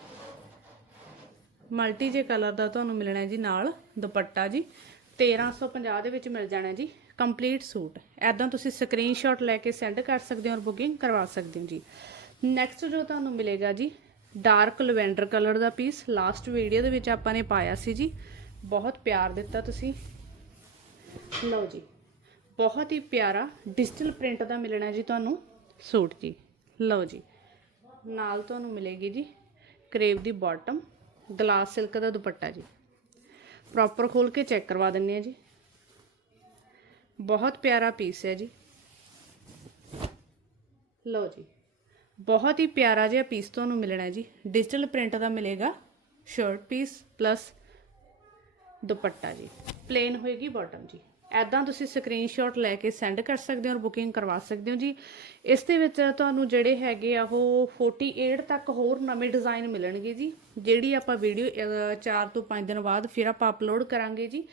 ਮਲਟੀ ਜੇ ਕਲਰ ਦਾ ਤੁਹਾਨੂੰ ਮਿਲਣਾ ਜੀ ਨਾਲ ਦੁਪੱਟਾ ਜੀ। 1350 ਦੇ ਵਿੱਚ ਮਿਲ ਜਾਣਾ ਜੀ, ਕੰਪਲੀਟ ਸੂਟ। ਐਦਾਂ ਤੁਸੀਂ ਸਕਰੀਨਸ਼ਾਟ ਲੈ ਕੇ ਸੈਂਡ ਕਰ ਸਕਦੇ ਹੋ ਔਰ ਬੁਕਿੰਗ ਕਰਵਾ ਸਕਦੇ ਹੋ ਜੀ। ਨੈਕਸਟ ਜੋ ਤੁਹਾਨੂੰ ਮਿਲੇਗਾ ਜੀ ਡਾਰਕ ਲਵੈਂਡਰ ਕਲਰ ਦਾ ਪੀਸ ਲਾਸਟ ਵੀਡੀਓ ਦੇ ਵਿੱਚ ਆਪਾਂ ਨੇ ਪਾਇਆ ਸੀ ਜੀ। ਬਹੁਤ ਪਿਆਰ ਦਿੱਤਾ ਤੁਸੀਂ। ਲਓ ਜੀ ਬਹੁਤ ਹੀ ਪਿਆਰਾ ਡਿਜੀਟਲ ਪ੍ਰਿੰਟ ਦਾ ਮਿਲਣਾ ਜੀ ਤੁਹਾਨੂੰ ਸੂਟ ਜੀ। ਲਓ ਜੀ। ਨਾਲ ਤੁਹਾਨੂੰ ਮਿਲੇਗੀ ਜੀ ਕਰੇਵ ਦੀ ਬਾਟਮ, ਗਲਾਸ ਸਿਲਕ ਦਾ ਦੁਪੱਟਾ ਜੀ। ਪ੍ਰੋਪਰ ਖੋਲ ਕੇ ਚੈੱਕ ਕਰਵਾ ਦਿੰਨੇ ਆ ਜੀ। ਬਹੁਤ ਪਿਆਰਾ ਪੀਸ ਹੈ ਜੀ। ਲਓ ਜੀ। ਬਹੁਤ ਹੀ ਪਿਆਰਾ ਜਿਹਾ ਪੀਸ ਤੁਹਾਨੂੰ ਮਿਲਣਾ ਜੀ। ਡਿਜੀਟਲ ਪ੍ਰਿੰਟ ਦਾ ਮਿਲੇਗਾ ਸ਼ਰਟ ਪੀਸ ਪਲੱਸ ਦੁਪੱਟਾ ਜੀ। ਪਲੇਨ ਹੋਏਗੀ ਬਾਟਮ ਜੀ। ਐਦਾਂ ਤੁਸੀਂ ਸਕਰੀਨਸ਼ਾਟ ਲੈ ਕੇ ਸੈਂਡ ਕਰ ਸਕਦੇ ਹੋ ਔਰ ਬੁਕਿੰਗ ਕਰਵਾ ਸਕਦੇ ਹੋ ਜੀ। ਇਸ ਦੇ ਵਿੱਚ ਤੁਹਾਨੂੰ ਜਿਹੜੇ ਹੈਗੇ ਆ ਉਹ 48 ਤੱਕ ਹੋਰ ਨਵੇਂ ਡਿਜ਼ਾਈਨ ਮਿਲਣਗੇ ਜੀ, ਜਿਹੜੀ ਆਪਾਂ ਵੀਡੀਓ 4 ਤੋਂ 5 ਦਿਨ ਬਾਅਦ ਫਿਰ ਆਪਾਂ ਅਪਲੋਡ ਕਰਾਂਗੇ ਜੀ।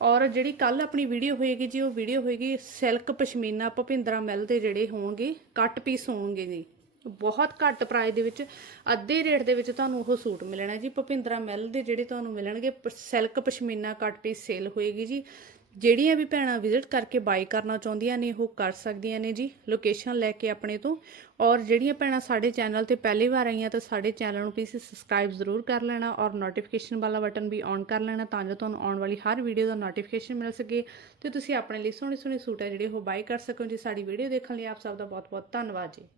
ਔਰ ਜਿਹੜੀ ਕੱਲ ਆਪਣੀ ਵੀਡੀਓ ਹੋਏਗੀ ਜੀ, ਉਹ ਵੀਡੀਓ ਹੋਏਗੀ ਸਿਲਕ ਪਸ਼ਮੀਨਾ ਭਪਿੰਦਰਾ ਮਿਲ ਦੇ ਜਿਹੜੇ ਹੋਣਗੇ ਕੱਟ ਪੀਸ ਹੋਣਗੇ ਜੀ। ਬਹੁਤ ਘੱਟ ਪ੍ਰਾਈਸ ਦੇ ਵਿੱਚ ਅੱਧੇ ਰੇਟ ਦੇ ਵਿੱਚ ਤੁਹਾਨੂੰ ਉਹ ਸੂਟ ਮਿਲਣਾ ਜੀ। ਭਪਿੰਦਰਾ ਮਿਲ ਦੇ ਜਿਹੜੇ ਤੁਹਾਨੂੰ ਮਿਲਣਗੇ silk pashmina cut piece sale ਹੋਏਗੀ ਜੀ। ਜਿਹੜੀਆਂ ਵੀ ਭੈਣਾਂ ਵਿਜ਼ਿਟ ਕਰਕੇ ਬਾਈ ਕਰਨਾ ਚਾਹੁੰਦੀਆਂ ਨੇ, ਉਹ ਕਰ ਸਕਦੀਆਂ ਨੇ ਜੀ ਲੋਕੇਸ਼ਨ ਲੈ ਕੇ ਆਪਣੇ ਤੋਂ। ਔਰ ਜਿਹੜੀਆਂ ਭੈਣਾਂ ਸਾਡੇ ਚੈਨਲ ਤੇ ਪਹਿਲੀ ਵਾਰ ਆਈਆਂ, ਤਾਂ ਸਾਡੇ ਚੈਨਲ ਨੂੰ ਪਲੀਜ਼ ਸਬਸਕ੍ਰਾਈਬ ਜ਼ਰੂਰ ਕਰ ਲੈਣਾ ਔਰ ਨੋਟੀਫਿਕੇਸ਼ਨ ਵਾਲਾ ਬਟਨ ਵੀ ਔਨ ਕਰ ਲੈਣਾ ਤਾਂ ਜੋ ਤੁਹਾਨੂੰ ਆਉਣ ਵਾਲੀ ਹਰ ਵੀਡੀਓ ਦਾ ਨੋਟੀਫਿਕੇਸ਼ਨ ਮਿਲ ਸਕੇ। ਤੇ ਤੁਸੀਂ ਆਪਣੇ ਲਈ ਸੋਹਣੇ ਸੋਹਣੇ ਸੂਟ ਹੈ ਜਿਹੜੇ ਉਹ ਬਾਈ ਕਰ ਸਕੋ ਜੀ। ਸਾਡੀ ਵੀਡੀਓ ਦੇਖਣ ਲਈ ਆਪ ਸਭ ਦਾ ਬਹੁਤ ਬਹੁਤ ਧੰਨਵਾਦ ਜੀ।